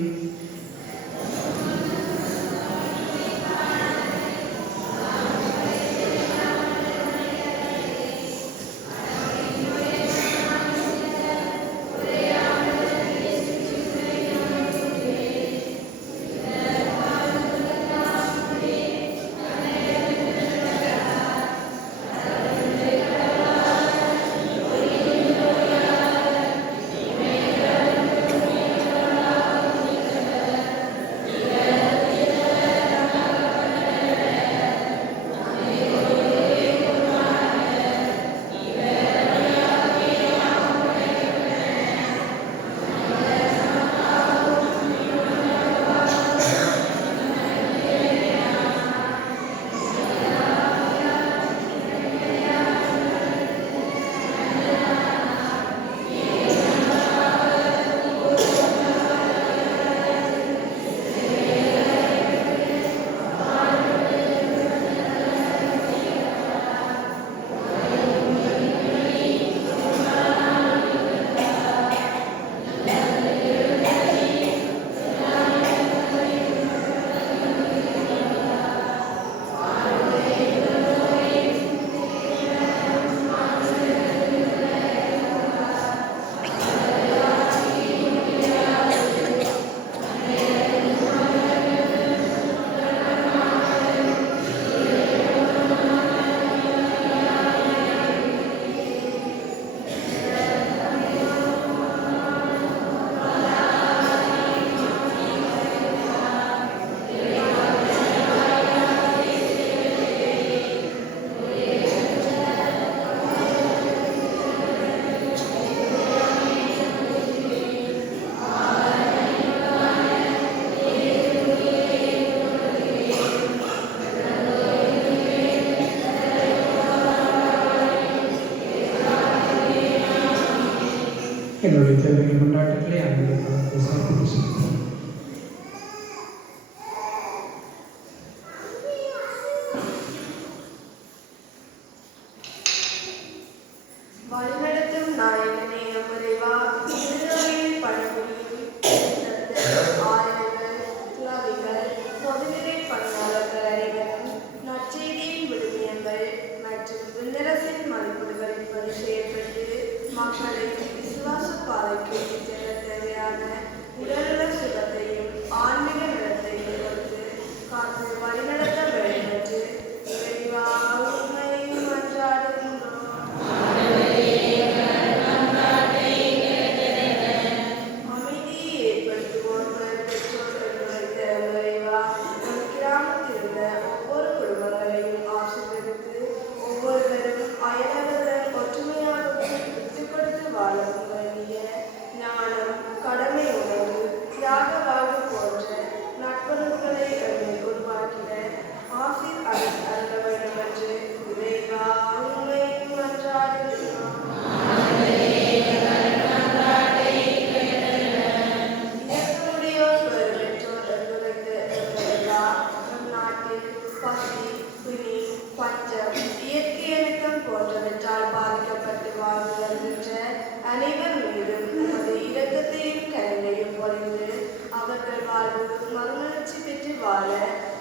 என்னுடைய தேவையை கொண்டாட்டத்திலே ஆண்டவருக்கு சமர்ப்பித்து செலுத்துகிறேன். வழிநடத்தும் நாயகனே இறைவா, திருநெல்வேலியில் பணிபுரியும் ஆயர்கள், துறவிகள், பொதுநிலை பணியாளர்கள் அனைவரும் நற்செய்தியின் விழுமியங்கள் மற்றும் விண்ணரசின் மதிப்பீடுகளின்படி செயல்பட்டு மக்களை விசுவாச பாதைக்கு செல்ல தேவையான உடல்நல சுகத்தையும் ஆன்மீக நலத்தையும் கொடுத்து காத்து வழிநடத்த வேண்டும் என்று இறைவா உம்மை மன்றாடுகின்றோம். அமைதியை ஏற்படுத்துவோர் பெற்றோர் என்று இறைவா, நம் கிராமத்தில் உள்ள ஒவ்வொரு குடும்பங்களையும் ஆசீர்வதித்து ஒவ்வொருவரும் அயலவருடன் ஒற்றுமையாகவும் விட்டுக் கொடுத்து வாழவும் வேண்டிய ஞானம், கடமை உணர்வு, தியாக வாழ்வு போன்ற நட்புறவுகளை உருவாக்கிட ஆசீர் அருள வேண்டும் என்று இறைவா உம்மை மன்றாடுகிறோம். இயற்கையுடையோர் பெற்றோர் என்பதற்கு இறைவா, நம் நாட்டில் பசி, பிணி, பஞ்சம், இயற்கை அழுத்தம் போன்றவற்றால் பாதிக்கப்பட்டு வாழ்ந்து வருகின்ற அனைவர் மீதும் நமது இரக்கத்தையும் கருணையும் பொழிந்து அவர்கள் வாழ்வு மறுமலர்ச்சி பெற்று வாழ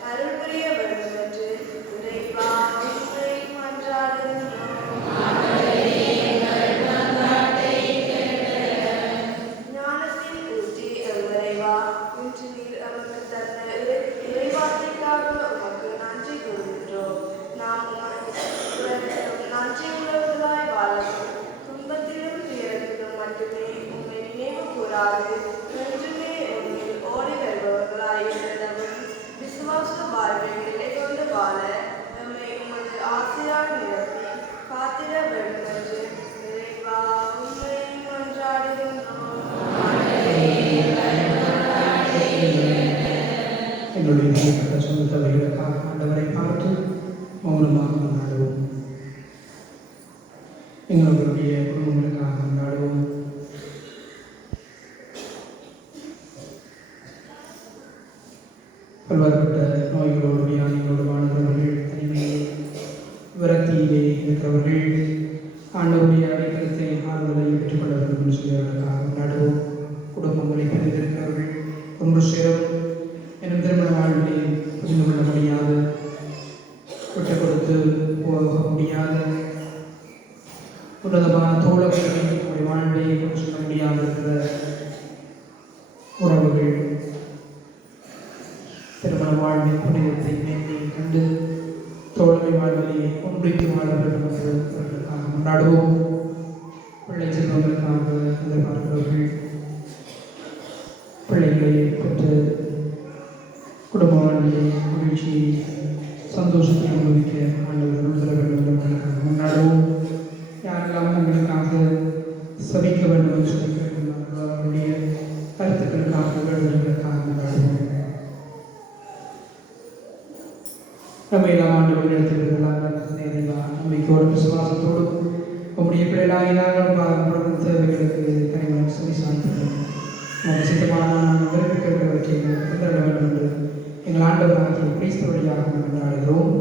அருள் புரிய வேண்டும் என்று இறைவா உம்மை மன்றாடுகின்றோம். ஞானத்தின் ஊற்றி இறைவா, இன்று நீர் நமக்கு தந்த இறைவார்த்தைக்காக உமக்கு நன்றி கூறுகின்றோம். நாம் நன்றி உள்ளவர்களாய் வாழவும் துன்பத்திலும் துயரத்திலும் மட்டுமே உம்மை நினைவு கூறாது என்றுமே உண்மையில் ஓடி வருபவர்களாய் இருந்தவும் விசுவாச வாழ்வை நிலை கொண்டு வாழ நம்மை உமது ஆசையால் நிரப்பி காத்திட வேண்டும் என்று இறைவா உம்மை மன்றாடுகின்றோம். என்னுடைய தனிப்பட்ட சொந்த தேவைகளுக்காக ஆண்டவரை பார்த்து மௌனமாக கொண்டாடுவோம். எங்களுடைய குடும்பங்களுக்காக கொண்டாடுவோம். பல்வேறுபட்ட நோய்களோடு வியாதிகளோடு வாழ்கிறவர்கள், தனிமையை விரக்தியிலே இருக்கிறவர்கள் ஆண்டவருடைய அடைக்கலத்தை ஆறுதலை பெற்றுக்கொள்ள வேண்டும் என்று சொல்லியவர்களுக்காக கொண்டாடுவோம். குடும்பங்களை பிரிந்திருக்கிறவர்கள் ஒன்று சேரும் எனும் திருமண வாழ்விலே புரிந்து கொள்ள முடியாத, விட்டுக் கொடுத்து போக முடியாத, உன்னதமான தோழர்களை நம்முடைய வாழ்வை சொல்ல முடியாத இருக்கிற உறவுகள் திருமண வாழ்வின் புனிதத்தை மேன்மையை கண்டு தோழமை வாழ்விலே ஒன்றித்து வாழ வேண்டும் என்பதற்காக கொண்டாடுவோம். பிள்ளை செல்வங்களுக்காக எதிர்பார்க்கிறவர்கள், பிள்ளைகளை பெற்று குடும்ப வாழ்விலே மகிழ்ச்சியை சந்தோஷத்தை அனுபவிக்க ஆண்டவர்கள் தர வேண்டும் என்பதற்காக கொண்டாடுவோம். யாரெல்லாம் தங்களுக்காக சபிக்க வேண்டும் என்று சொல்லி கேட்கிறார்களோ அவருடைய கருத்துக்களுக்காக வேண்டுதலுக்காக கொண்டாடுவோம். நம்மை எல்லாம் ஆண்டவர்கள் எடுத்துக்கிறதெல்லாம் நம்பிக்கையோடு விசுவாசத்தோடு உங்களுடைய பிள்ளைகளாக நாங்கள் தேவைகளுக்கு கனிமன் சொல்லி சாய்க்கிறோம். நமக்கு சித்தமான விரும்பிக்கிறவற்றை கொண்டாட வேண்டும் என்று எங்கள் ஆண்டவராகிய கிறிஸ்து வழியாக கொண்டாடுகிறோம்.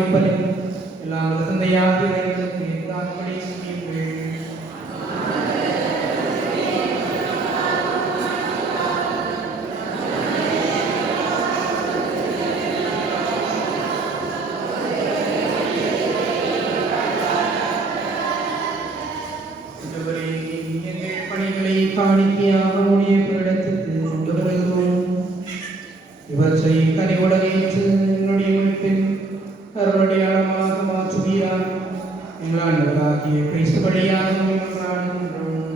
மீட்பரின் எல்லா தந்தையாக இறைவனுக்கு எல்லாபடி செய்யுங்கள். எங்கள் பணிகளை காணிக்கையாக உடைய இடத்துக்கு கொண்டு வருகிறோம். இவற்றை கனிவுடன் ஏற்று என்னுடைய மீட்பின் அருளடையாளமாக மாற்றுவீராக. எங்கள் ஆண்டவராகிய கிறிஸ்து வழியாக நாடுகின்றோம்.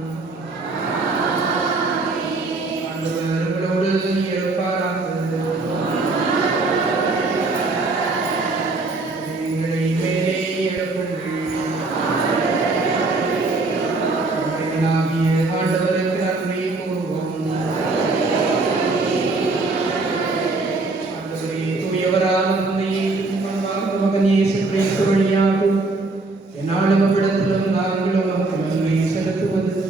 ஆண்டவர் உங்களோடு இருப்பாராக. எங்களை மேலே எழுப்புங்கள். ஆண்டவருக்கு நன்றி கூறுவோம். ஆண்டவரே, தூயவரான தந்தையே, மகன் இயேசு கிறிஸ்து வழியாக என்னாலும் அவ்விடத்திலும் நாங்களும் நன்றி செலுத்துவது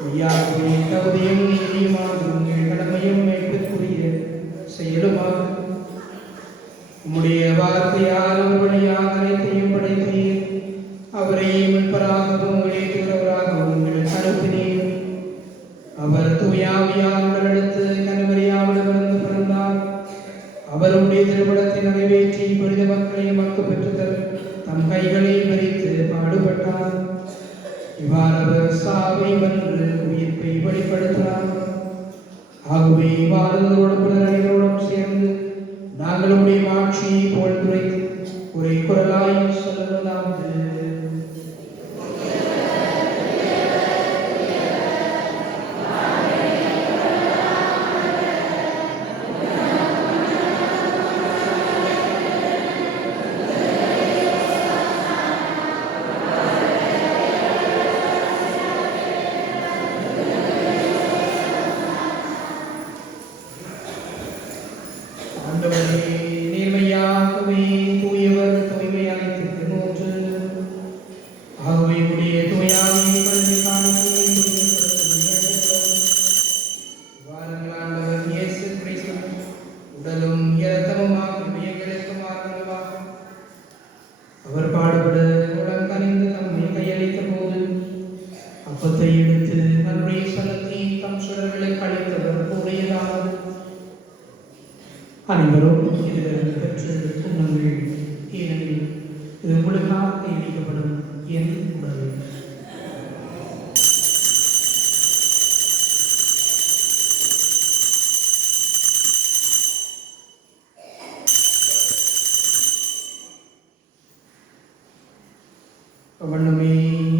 மெய்யாகவே தகுதியும் நீதியுமாக உங்கள் கடமையும் மேற்கொரிய செயலுமாகும். உம்முடைய வார்த்தையால் ஒரு வழியாக அனைத்தையும் படைத்தீர். அவரை மீட்பராகவும் இடைத்தவராகவும் உங்களுக்கு அனுப்பினீர். அவர் தூயாவியார் உடலெடுத்து கன்னிமரியாவிடமிருந்து பிறந்தார். அவருடைய திருமணத்தை நிறைவேற்றி புனித மக்களை எமக்கு பெற்றுத்தர தம் கைகளை விரித்து பாடுபட்டார். இவ்வாறு அவர் சாவை வென்று உயிர்ப்பை வெளிப்படுத்தினார். ஆகவே வாழ்ந்தோடு பிறரோடும் சேர்ந்து நாங்களுடைய ஆட்சியை போல் துரைத்து ஒரே குரலாய் சொல்வதாவது: ஆண்டவரே, நேர்மையாகவே தூயவர் தூய்மை அனைத்திற்கு மூன்று. ஆகவே உடைய தூயாமை பள்ளி காணிக்கையை வாருங்கள். ஆண்டவர் இயேசு கிறிஸ்து உடலும் இரத்தமுமாக எங்களுக்கு மாறுவதாக அவர் பாடுபட உடன் கனிந்து தம்மை கையளித்த போது அப்பத்தை எடுத்து நன்றி செலுத்தி தம் சுடர்களுக்கு அளித்தவர் கூறியதாவது: அனைவரும் இதிலிருந்து பெற்று உண்ணுங்கள், ஏனெனில் இது உங்களுக்காக கையளிக்கப்படும் என் உடல். வண்ணமே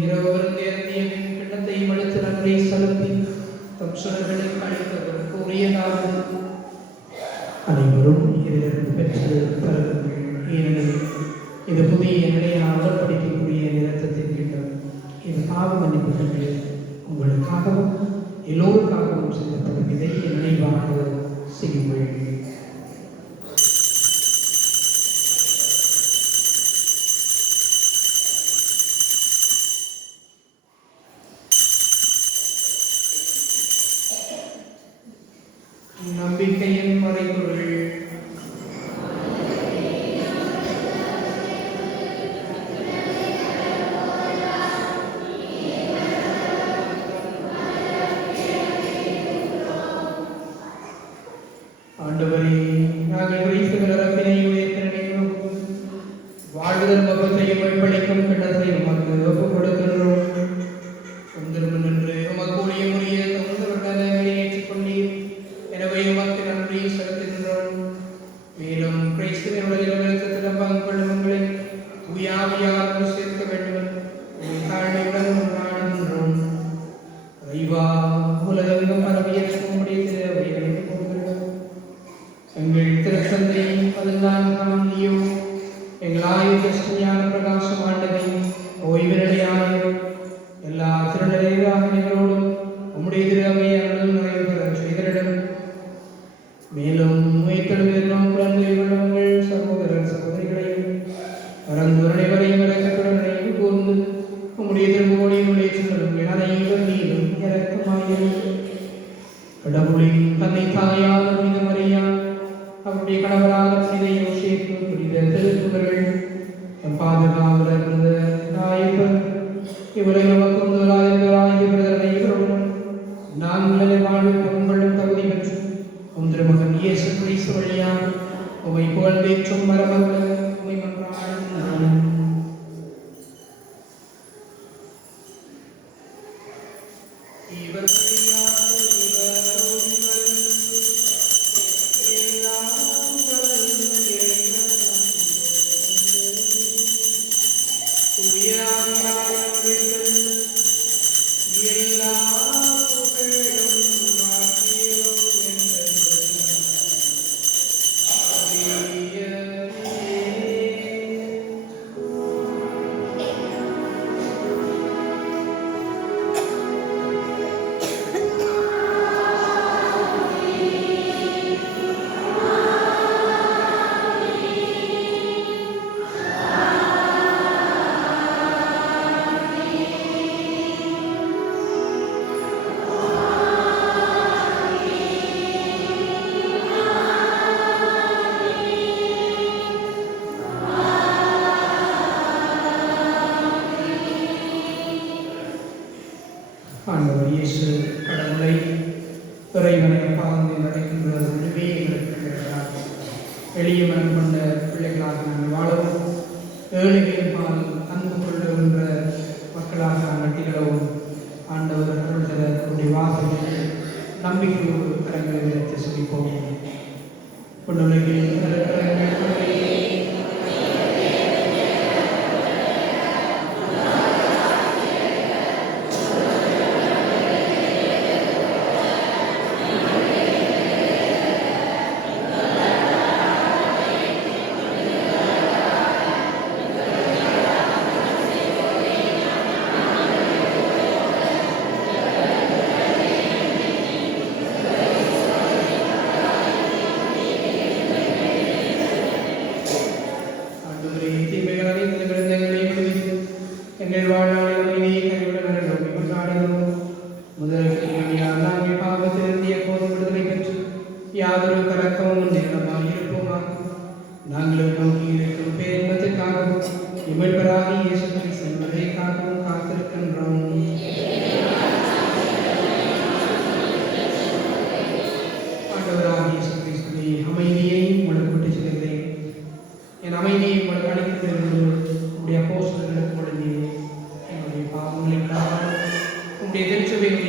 இரவரும் தேர்ந்தியவின் கிண்ணத்தை மடுத்து நன்றி செலுத்தி தம் சுடர்களுக்கு அளித்தவர் கூறியதாவது: அனைவரும் இதிலிருந்து பெற்று பருகுங்கள், ஏனெனில் இது புதிய நிலையான உடன்படிக்கைக்குரிய இரத்தத்தின் கிண்ணம். இது பாவ மன்னிப்புக்கு உங்களுக்காகவும் எல்லோருக்காகவும் சிந்தப்படும். இதை நினைவாக செய்யுங்கள். நம்பிக்கையின் மறைபொருள். ஆண்டவரே, நாங்கள் கிறிஸ்துவின் இறப்பினை உயிர்ப்பினையும் வாழ்வுதல் மகத்தையும் வெளிப்படைக்கும் கிண்ணத்தை உமக்கு ஒப்புக் கொடுக்கின்றோம். உங்கள் நின்று உமக்கு ஊழியமுறைய தொந்தரவுடனே ஏற்றுக்கொண்டீர். எனவே உமக்கு நன்றி செலுத்துகின்றோம். மேலும் கிறிஸ்துவின் உடலிலும் இரத்தத்திலும் பங்கு கொள்ளும் உங்களை தூயாவியார் சேர்க்க வேண்டும் தாழ்மையுடன் நாடுகின்றோம். இறைவா, உலகெங்கும் பரவியிருக்கும் உம்முடைய திருவை அழைத்துக் கொள்கிறோம். எங்கள் திருத்தந்தை 14ஆம் லியோ, எங்கள் ஆயுத ஞான பிரகாசம் ஆண்டவை ஓய்வினடையாளர்கள் எல்லா திருநடைகளோடும் உம்முடைய திருவை அருள் நிறைவு பெற செய்திடம். மேலும் உயிர்த்தெழும் குழந்தைகள் சகோதரர் சகோதரிகளையும் பரந்து அனைவரையும் இறக்கத்துடன் நினைவு கூர்ந்து உம்முடைய திருமொழியுடைய சிந்தரும் அனைவர் மீதும் இறக்கமாயிரும். கடவுளின் தன்னை தாயான புனித மரியா, அவருடைய கணவரான புனித யோசேப்பு, புனித திருத்துதர்கள், ஏழைகளின் பால் அன்பு கொள்ளுகின்ற மக்களாக நாங்கள் திகழவும் ஆண்டவர் அருள் தர நம்முடைய வாசலில் நம்பிக்கையோடு கரங்களை வைத்து சுமிப்போம். பொன்னுலகில்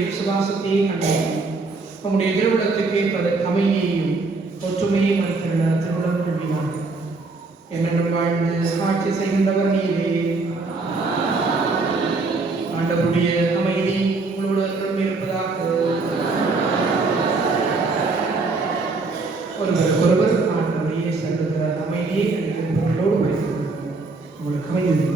விசுவாசத்தையே கண்டோம். நம்முடைய திருவிழத்துக்கு ஏற்பதற்கு அமைதியையும் ஒற்றுமையும் அளிக்கிற திருவிழம் கொள்வினார். என்னென்னும் வாழ்ந்து ஆட்சி செய்கின்றவர் நீரே. ஆண்டவருடைய அமைதி உங்களுடன் இருப்பதாக. ஒருவருக்கொருவர் ஆண்டவரையே செல்லுகிற அமைதியை உங்களோடு வைத்து உங்களுக்கு அமைதி.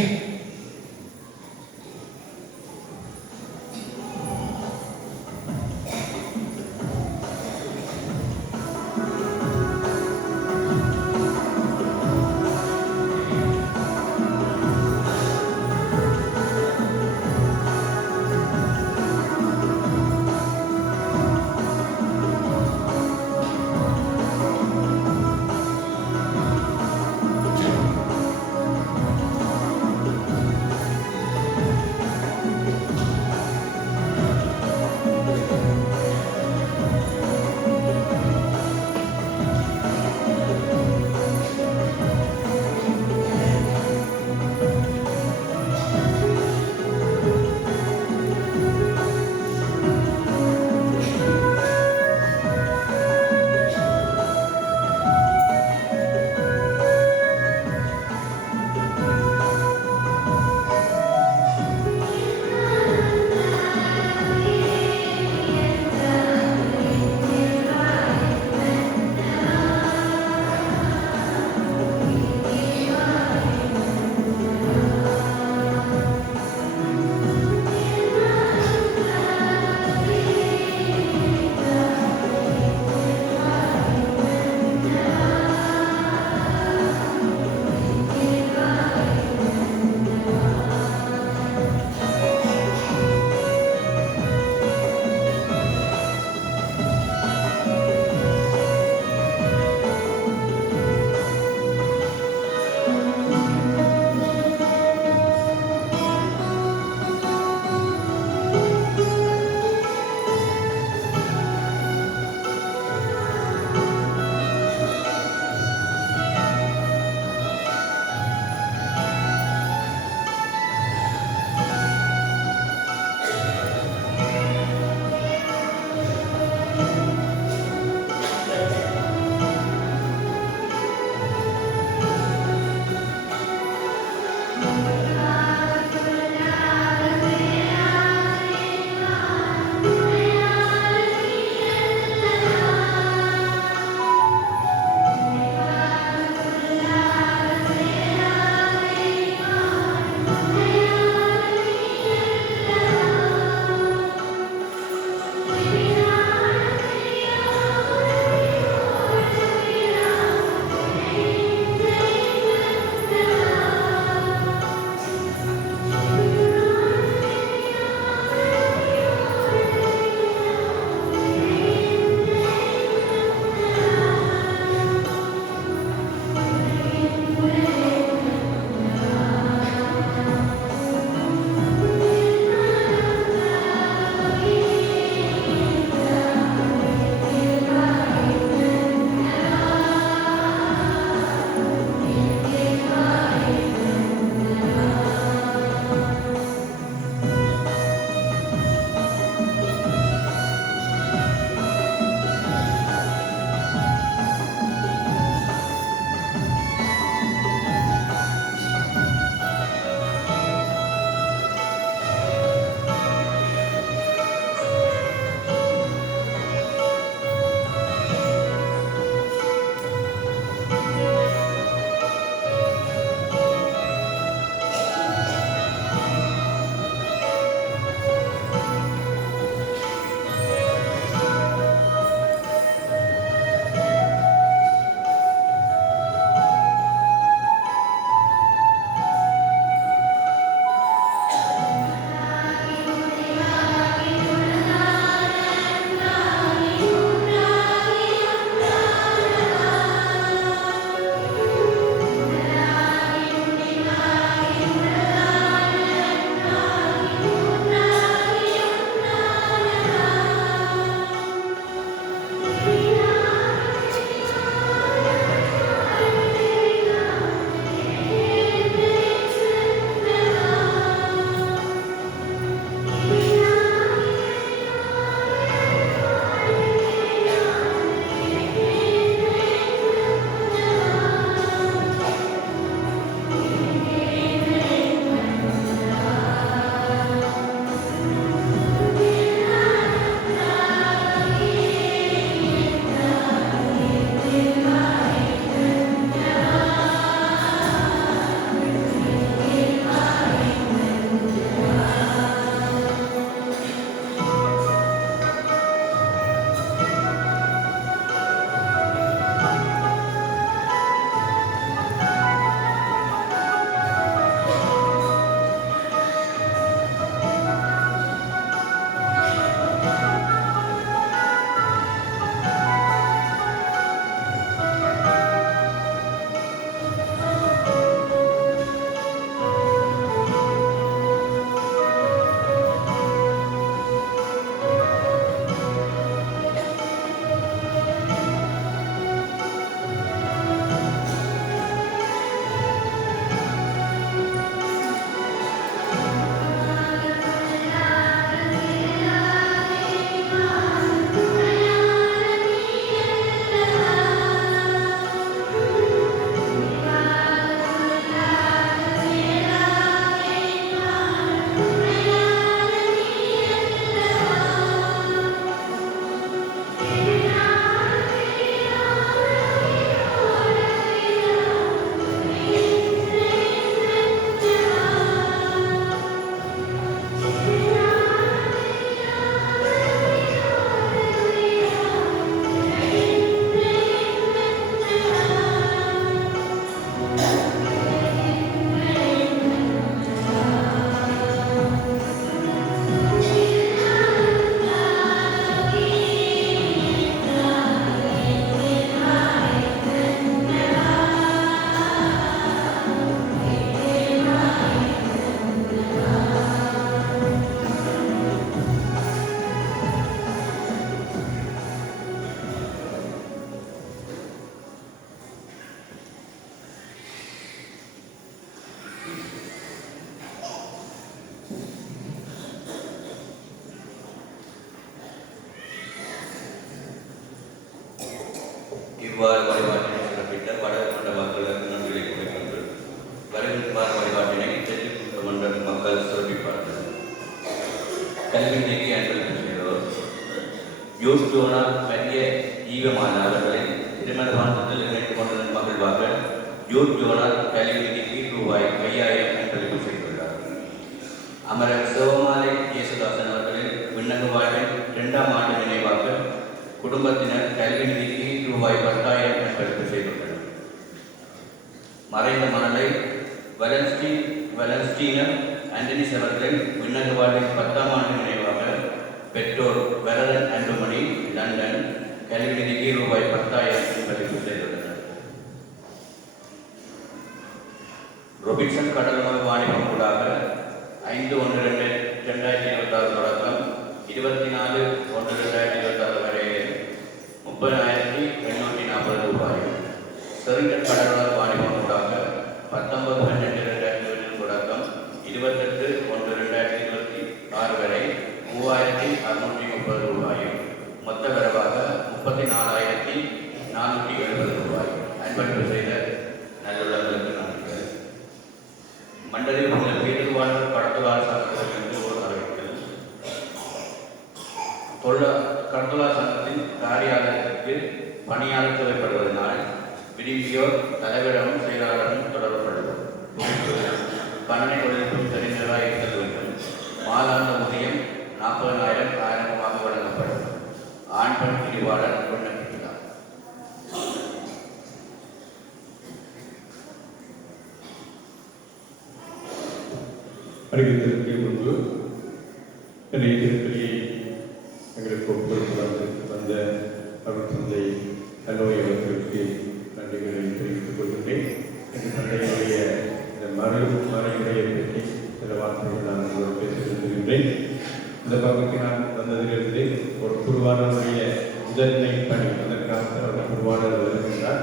நன்றி. ஜோஸ் ஜோனா பெரிய ஈவமான அவர்களின் திருமண வாழ்த்தத்தில் இணைத்துக் கொண்டதன் மகிழ்வாக ஜோஸ் ஜோனா கல்விக்கு ரூபாய் 5000 அன்பளிப்பு செய்துள்ளார். அமரர் சிவமாலை இயேசுதாசன் அவர்களின் விண்ணக வாழ்வின் 2ஆம் ஆண்டு நினைவாக குடும்பத்தினர் கல்வி நிதிக்கு ரூபாய் 10,000 அன்பளிப்பு செய்துள்ளனர். மறைந்த மணலை வலன்ஸ்டீனர் ஆண்டனிஸ் அவர்களின் விண்ணக வாழ்வின் 10ஆம் ஆண்டு நினைவாக பெற்றோர் வரதன் அன்புமணி லண்டன் கல்வி நிதிக்கு ரூபாய் 10,000 அன்பளிப்பு செய்துள்ளனர். ரொபின்சன் கடலுணவு வாணிபம் ஊடாக 5/1/2026 தொடக்கம் 24/1/2026 வரை 30,840 ரூபாய். செரிங்கன் கடலுணவு வாணிபம் ஊடாக 19/2/2020 தொடக்கம் 28/1/2026 வரை 3,630 ரூபாயும் மொத்த வரவாக 34,470 ரூபாய் அன்பளிப்பு செய்த நல்லுள்ளங்களுக்கு நன்றிகள். மண்டலில் உள்ள வீடுவாழ்வு கடத்தலால் சங்கத்திலிருந்து ஒரு அறிவித்தல். கடத்தலால் சங்கத்தின் காரியாலயத்திற்கு பணியாளர் தேவைப்படுவதனால் விரும்பியோர் தலைவரிடமும் செயலாளரும் தொடர்புபடுவோம். கணனை தொழில்நுட்பம் தெரிந்ததாக இருத்தல் வேண்டும். மாதாந்த ஊதியம் 40,000 ஆரம்பமாக வழங்கப்படும். ஆண் பெண் பிரிவாளர் விண்ணப்பிக்கிறார். அறிவித்ததற்கு முன்பு என்னுடைய திருப்பதியை எங்களுக்கு ஒப்புக்கொடுத்து வந்த அவர் தந்தை ஹலோய் அவர்களுக்கு நன்றிகளை தெரிவித்துக் கொள்கின்றேன். எங்கள் தந்தையுடைய இந்த மறைமுறையை பற்றி சில வார்த்தைகள் நான் உங்களோடு பேச விரும்புகின்றேன். இந்த பகுதிக்கு நான் வந்ததிலிருந்து ஒரு குருவானவருடைய முதன்மை பணி அதற்காக அவர் குருவானர் வருகின்றார்.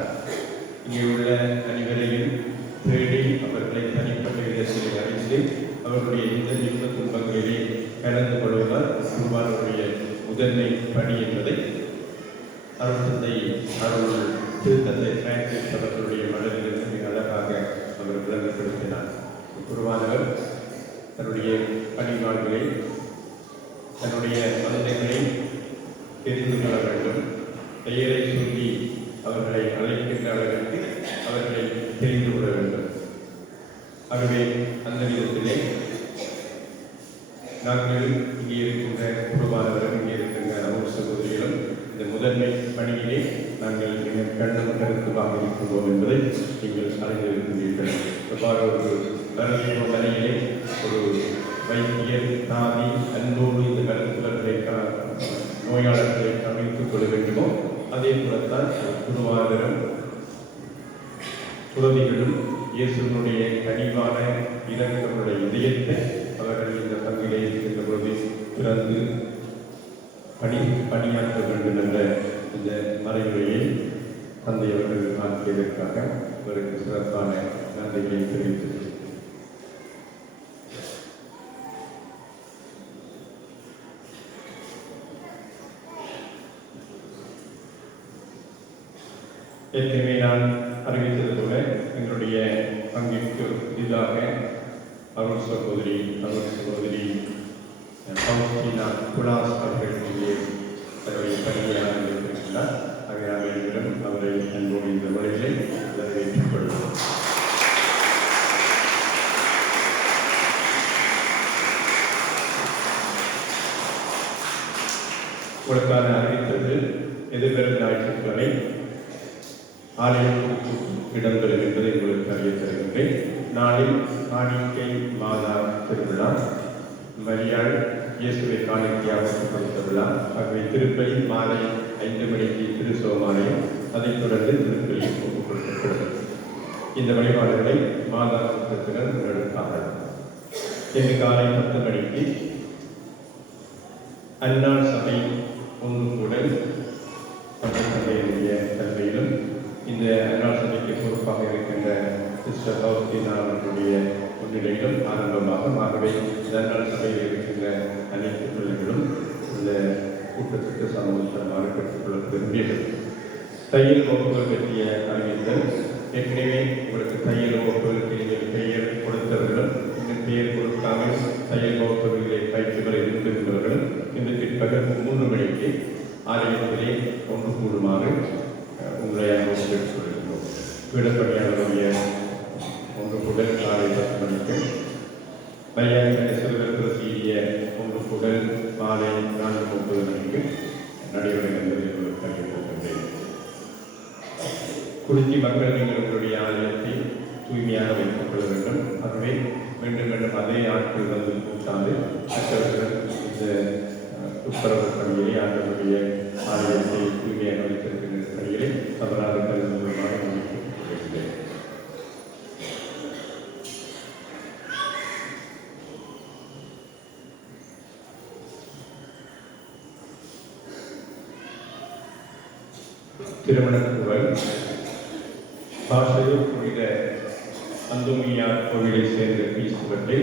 இங்கே உள்ள அனைவரையும் தேடி அவர்களை தனிப்பட்ட விதத்தில் அறிந்து அவர்களுடைய இந்த இன்ப துன்பங்களிலே கலந்து கொள்வதால் குருவானவருடைய முதன்மை பணி என்பதை அருள் தந்தை அருள் திருத்தந்தை பிரான்சிஸ் அவர்களுடைய மனதிலிருந்து மிக அழகாக அவர் விளங்கப்படுத்தினார். குருவானவர் தன்னுடைய பணி வாழ்விலை தன்னுடைய மனிதர்களை தெரிந்து கொள்ள வேண்டும். பெயரை சொல்லி அவர்களை அழைக்கின்ற அளவிற்கு அவர்களை தெரிந்து கொள்ள வேண்டும். ஆகவே அந்த விதத்திலே நாங்கள் இங்கே இருக்கின்ற குருவானவரும் இங்கே இருக்கின்ற அருள் சகோதரிகளும் இந்த முதன்மை பணியிலே நாங்கள் மிக கண்ணம் கருத்துவாக இருக்கின்றோம் என்பதை நீங்கள் அறிந்திருக்கின்றீர்கள். எவ்வாறு ஒரு மருத்துவமனையிலே ஒரு வைத்தியர் தாதி அன்போடு இந்த கருத்துக்களை நோயாளர்களை கவனித்துக் கொள்ள வேண்டுமோ அதே போலத்தான் குருவானவரும் துறவிகளும் இயேசுனுடைய கனிவான இறக்கமுடைய இதயத்தை அவர்கள் இந்த பங்கிலே இருக்கின்ற பொழுது பிறந்து பணியாற்ற வேண்டும் என்ற இந்த மறைமுறையை தந்தை அவர்கள் ஆற்றியதற்காக அவருக்கு சிறப்பான நன்றிகளை தெரிவித்தது. ஏற்கனவே நான் அறிவித்தது போல எங்களுடைய பங்கிற்கு புதிதாக அருள் சகோதரி பவுஸ்டினா குலாஸ் அவர்கள் இங்கே தன்னுடைய பணியை ஆரம்பித்திருக்கிறார். ஆகிய அனைவரும் அவரை அன்போடு இந்த முறையிலே வரவேற்றுக் கொள்வோம். உங்களுக்கான அறிவித்தது எதிர்வரும் ஞாயிற்றுக்கிழமை ஆலயம் இடம்பெறும் என்பதை உங்களுக்கு அறிய தருகின்றேன். நாளில் காணிக்கை மாதா திருவிழா, மரியாள் இயேசுவை காணிக்கையாக கொடுத்த விழா. ஆகவே திருப்பலி மாலை 5 மணிக்கு திருசோமாலயம், அதைத் தொடர்ந்து திருப்பலி ஒப்புக் கொடுக்கப்படும். இந்த வழிபாடுகளை மாதா கூட்டத்தினர் முன்னெடுப்பார்கள். இன்று காலை 10 மணிக்கு அன்னாள் சபை ஒன்று கூட தந்தையுடைய தலைமையிலும் இந்த அன்னாள் சபைக்கு பொறுப்பாக இருக்கின்ற சிஸ்டர் பவுஸ்டினா அவர்களுடைய முன்னிலையிலும் ஆரம்பமாகவே இந்த அன்னாள் சபையில் இருக்கின்ற அனைத்து பிள்ளைகளும் இந்த கூட்டத்திற்கு சமூகமாக பெற்றுக்கொள்ள விரும்பியது. தையல் வகுப்புகள் பற்றிய அறிவித்தல். ஏற்கனவே உங்களுக்கு தையல் வகுப்புகளுக்கு நீங்கள் பெயர் கொடுத்தவர்களும் இன்னும் பெயர் கொடுக்காமல் தையல் வகுப்புகளிலே பயிற்சி பெற இருக்கின்றவர்களும் இந்த பிற்பகல் 3 மணிக்கு ஆலய அவர்களுடைய ஒன்று புகழ் காலை 10 மணிக்கு, மையாயிரம் சிறுவர் பிரசீரிய ஒன்று புகழ் மாலை 4:30 மணிக்கு நடைபெறும் என்பதை உங்களுக்கு தெரிவிக்கின்றேன். குறிச்சி மக்கள் நீங்கள் உங்களுடைய ஆலயத்தை தூய்மையாக வைத்துக் கொள்ள வேண்டும். ஆகவே மீண்டும் மீண்டும் அதே ஆட்கள் வந்து கூட்டாது மற்றவர்கள் இந்த துப்புரவு பணியை ஆண்டவருடைய ஆலயத்தை தூய்மையாக வைத்திருக்கின்ற பணிகளை தவறாக கலந்து மூலமாக முடிக்கிறேன். திருமணக்குவல் பாஷையூர் புனித அந்தோமியார் கோவிலை சேர்ந்த கிறிஸ்துவத்தை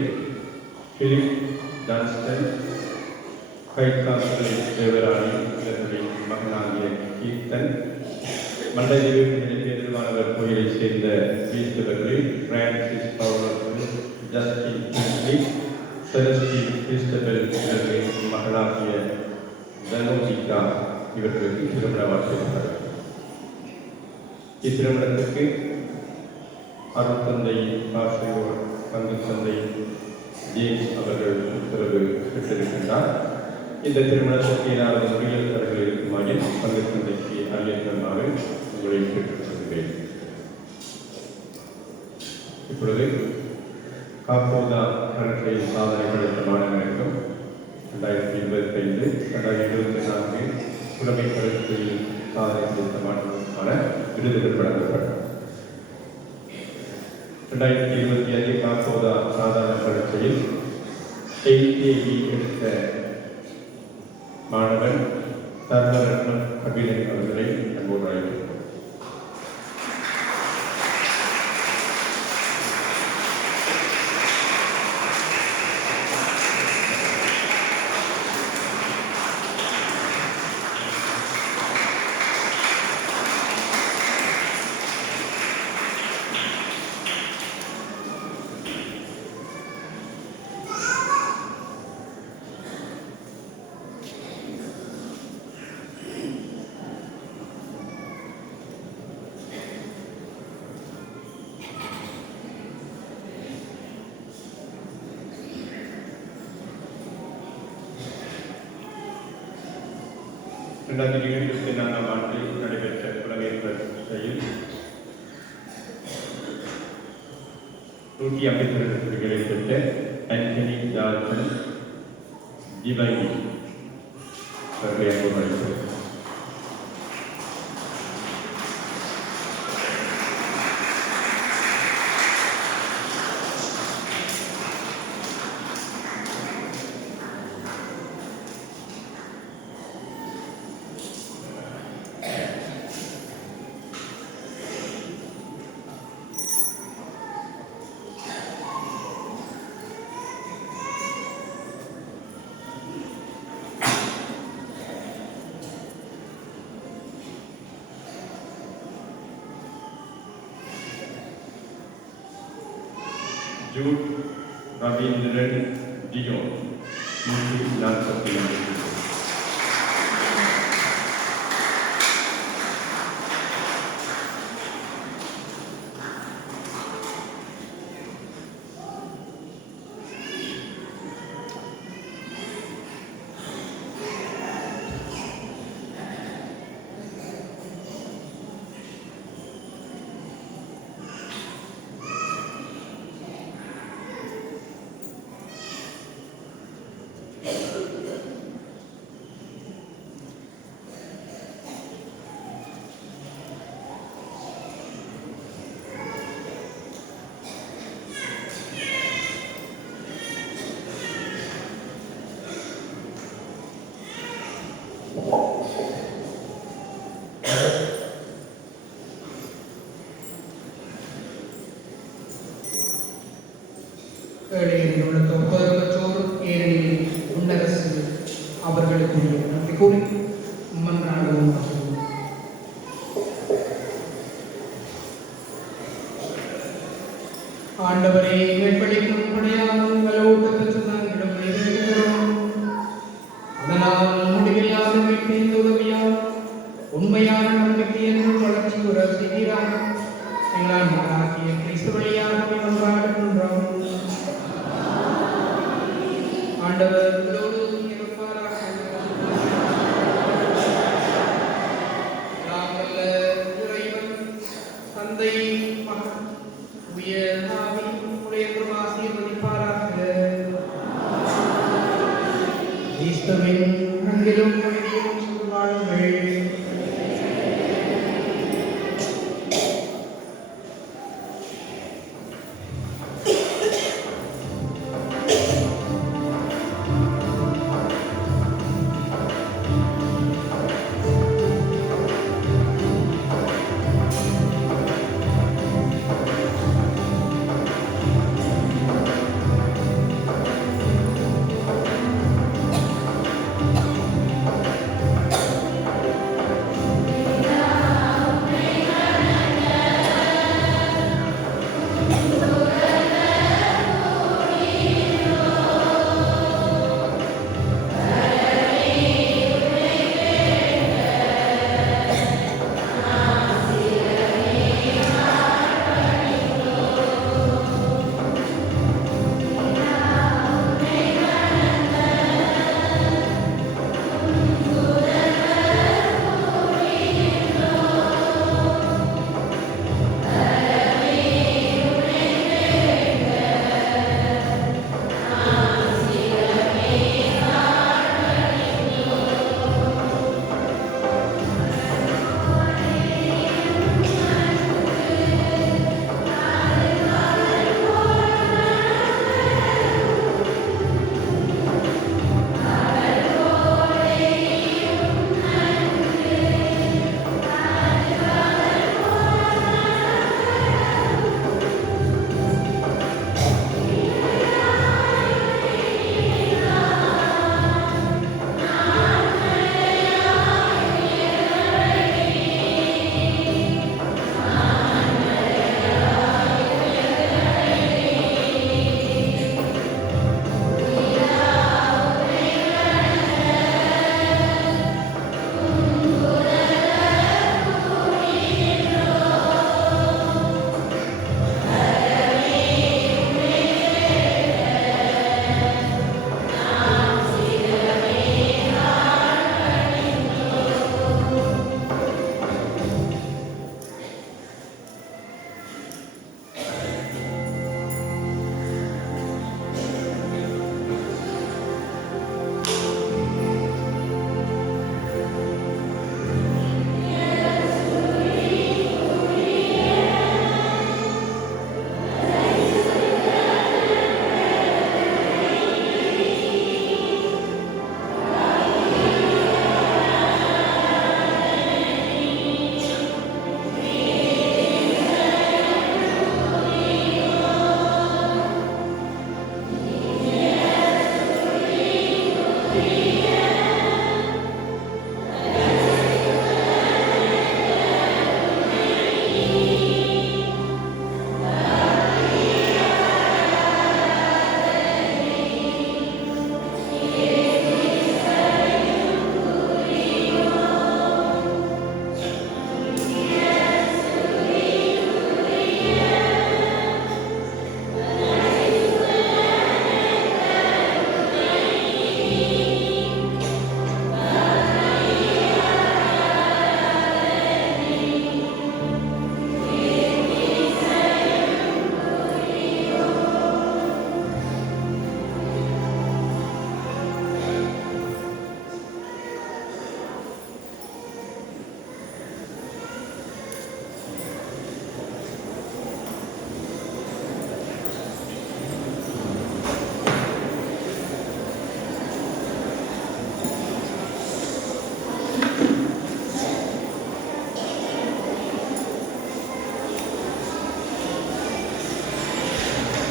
பிலிப் ஜான்ஸ்டன் கைகாசலை தேவராணி இவர்களுடைய மகனாகிய கீர்த்தன், மண்டதீவு நிலையேறுவானவர் கோயிலை சேர்ந்த கிறிஸ்தவர்களை Francis Paulose, Justin Kingsley, Celestine Christabel இவர்களின் மகளாகிய தனோஜிகா இவர்களுக்கு திருமண வாழ்த்துகிறார்கள். இத்திருமணத்திற்கு அருட்தந்தை பாஷையோர் பங்கு தந்தை ஜேம்ஸ் அவர்கள் உத்தரவு பெற்றிருக்கின்றார். இந்த திருமணத்திற்கு ஏதாவது முறையில் இருக்குமாயின் பங்கு தந்தைக்கு அறியத்தமாக உங்களை கேட்டுக்கொள்கிறேன். இப்பொழுது காப்போதா கணக்கையில் சாதனை படைத்த மாணவர்களுக்கும் 2025, 2024 புலமை கருத்தில் சாதனை படைத்த மாணவர்களுக்கான விருதுகள் வழங்கப்படும். 2025 காப்போதா சாதாரண பரீட்சையில் செய்தியை எடுத்த மாணவன் தர்மரத்னம் கபிலன் அவர்களை அன்போடு அழைக்கிறோம். ஆண்டில் நடைபெற்ற புலமையல் பரீட்சையில் 152 புள்ளிகளை பெற்ற ஆண்டனி ஜார்ஜன் ஜிபைனி அவர்களை அன்போடு அழைக்கிறோம். जूट रवींद्रन डियो 140 ஆண்டவரே மேற்படிக்கும் படையாலும் வலவூட்டப்பெற்றுதான் இடம்பெறுகிறோம். அதனால் முடிவில்லாத மீட்பின் உதவியால் உண்மையான நம்பிக்கை என்றும் வளர்ச்சி உற செய்கிறார். எங்களால் ஆண்டவராகிய கிறிஸ்து வழியாக மன்றாடுகின்றோம். ஆண்டவர் உங்களோடு இருப்பாராக. எல்லாம் வல்ல இறைவன் தந்தை மகன் உயர் ஆவி உடைய ஆசீர்வதிப்பாராக. கிறிஸ்துவின் அன்பிலும்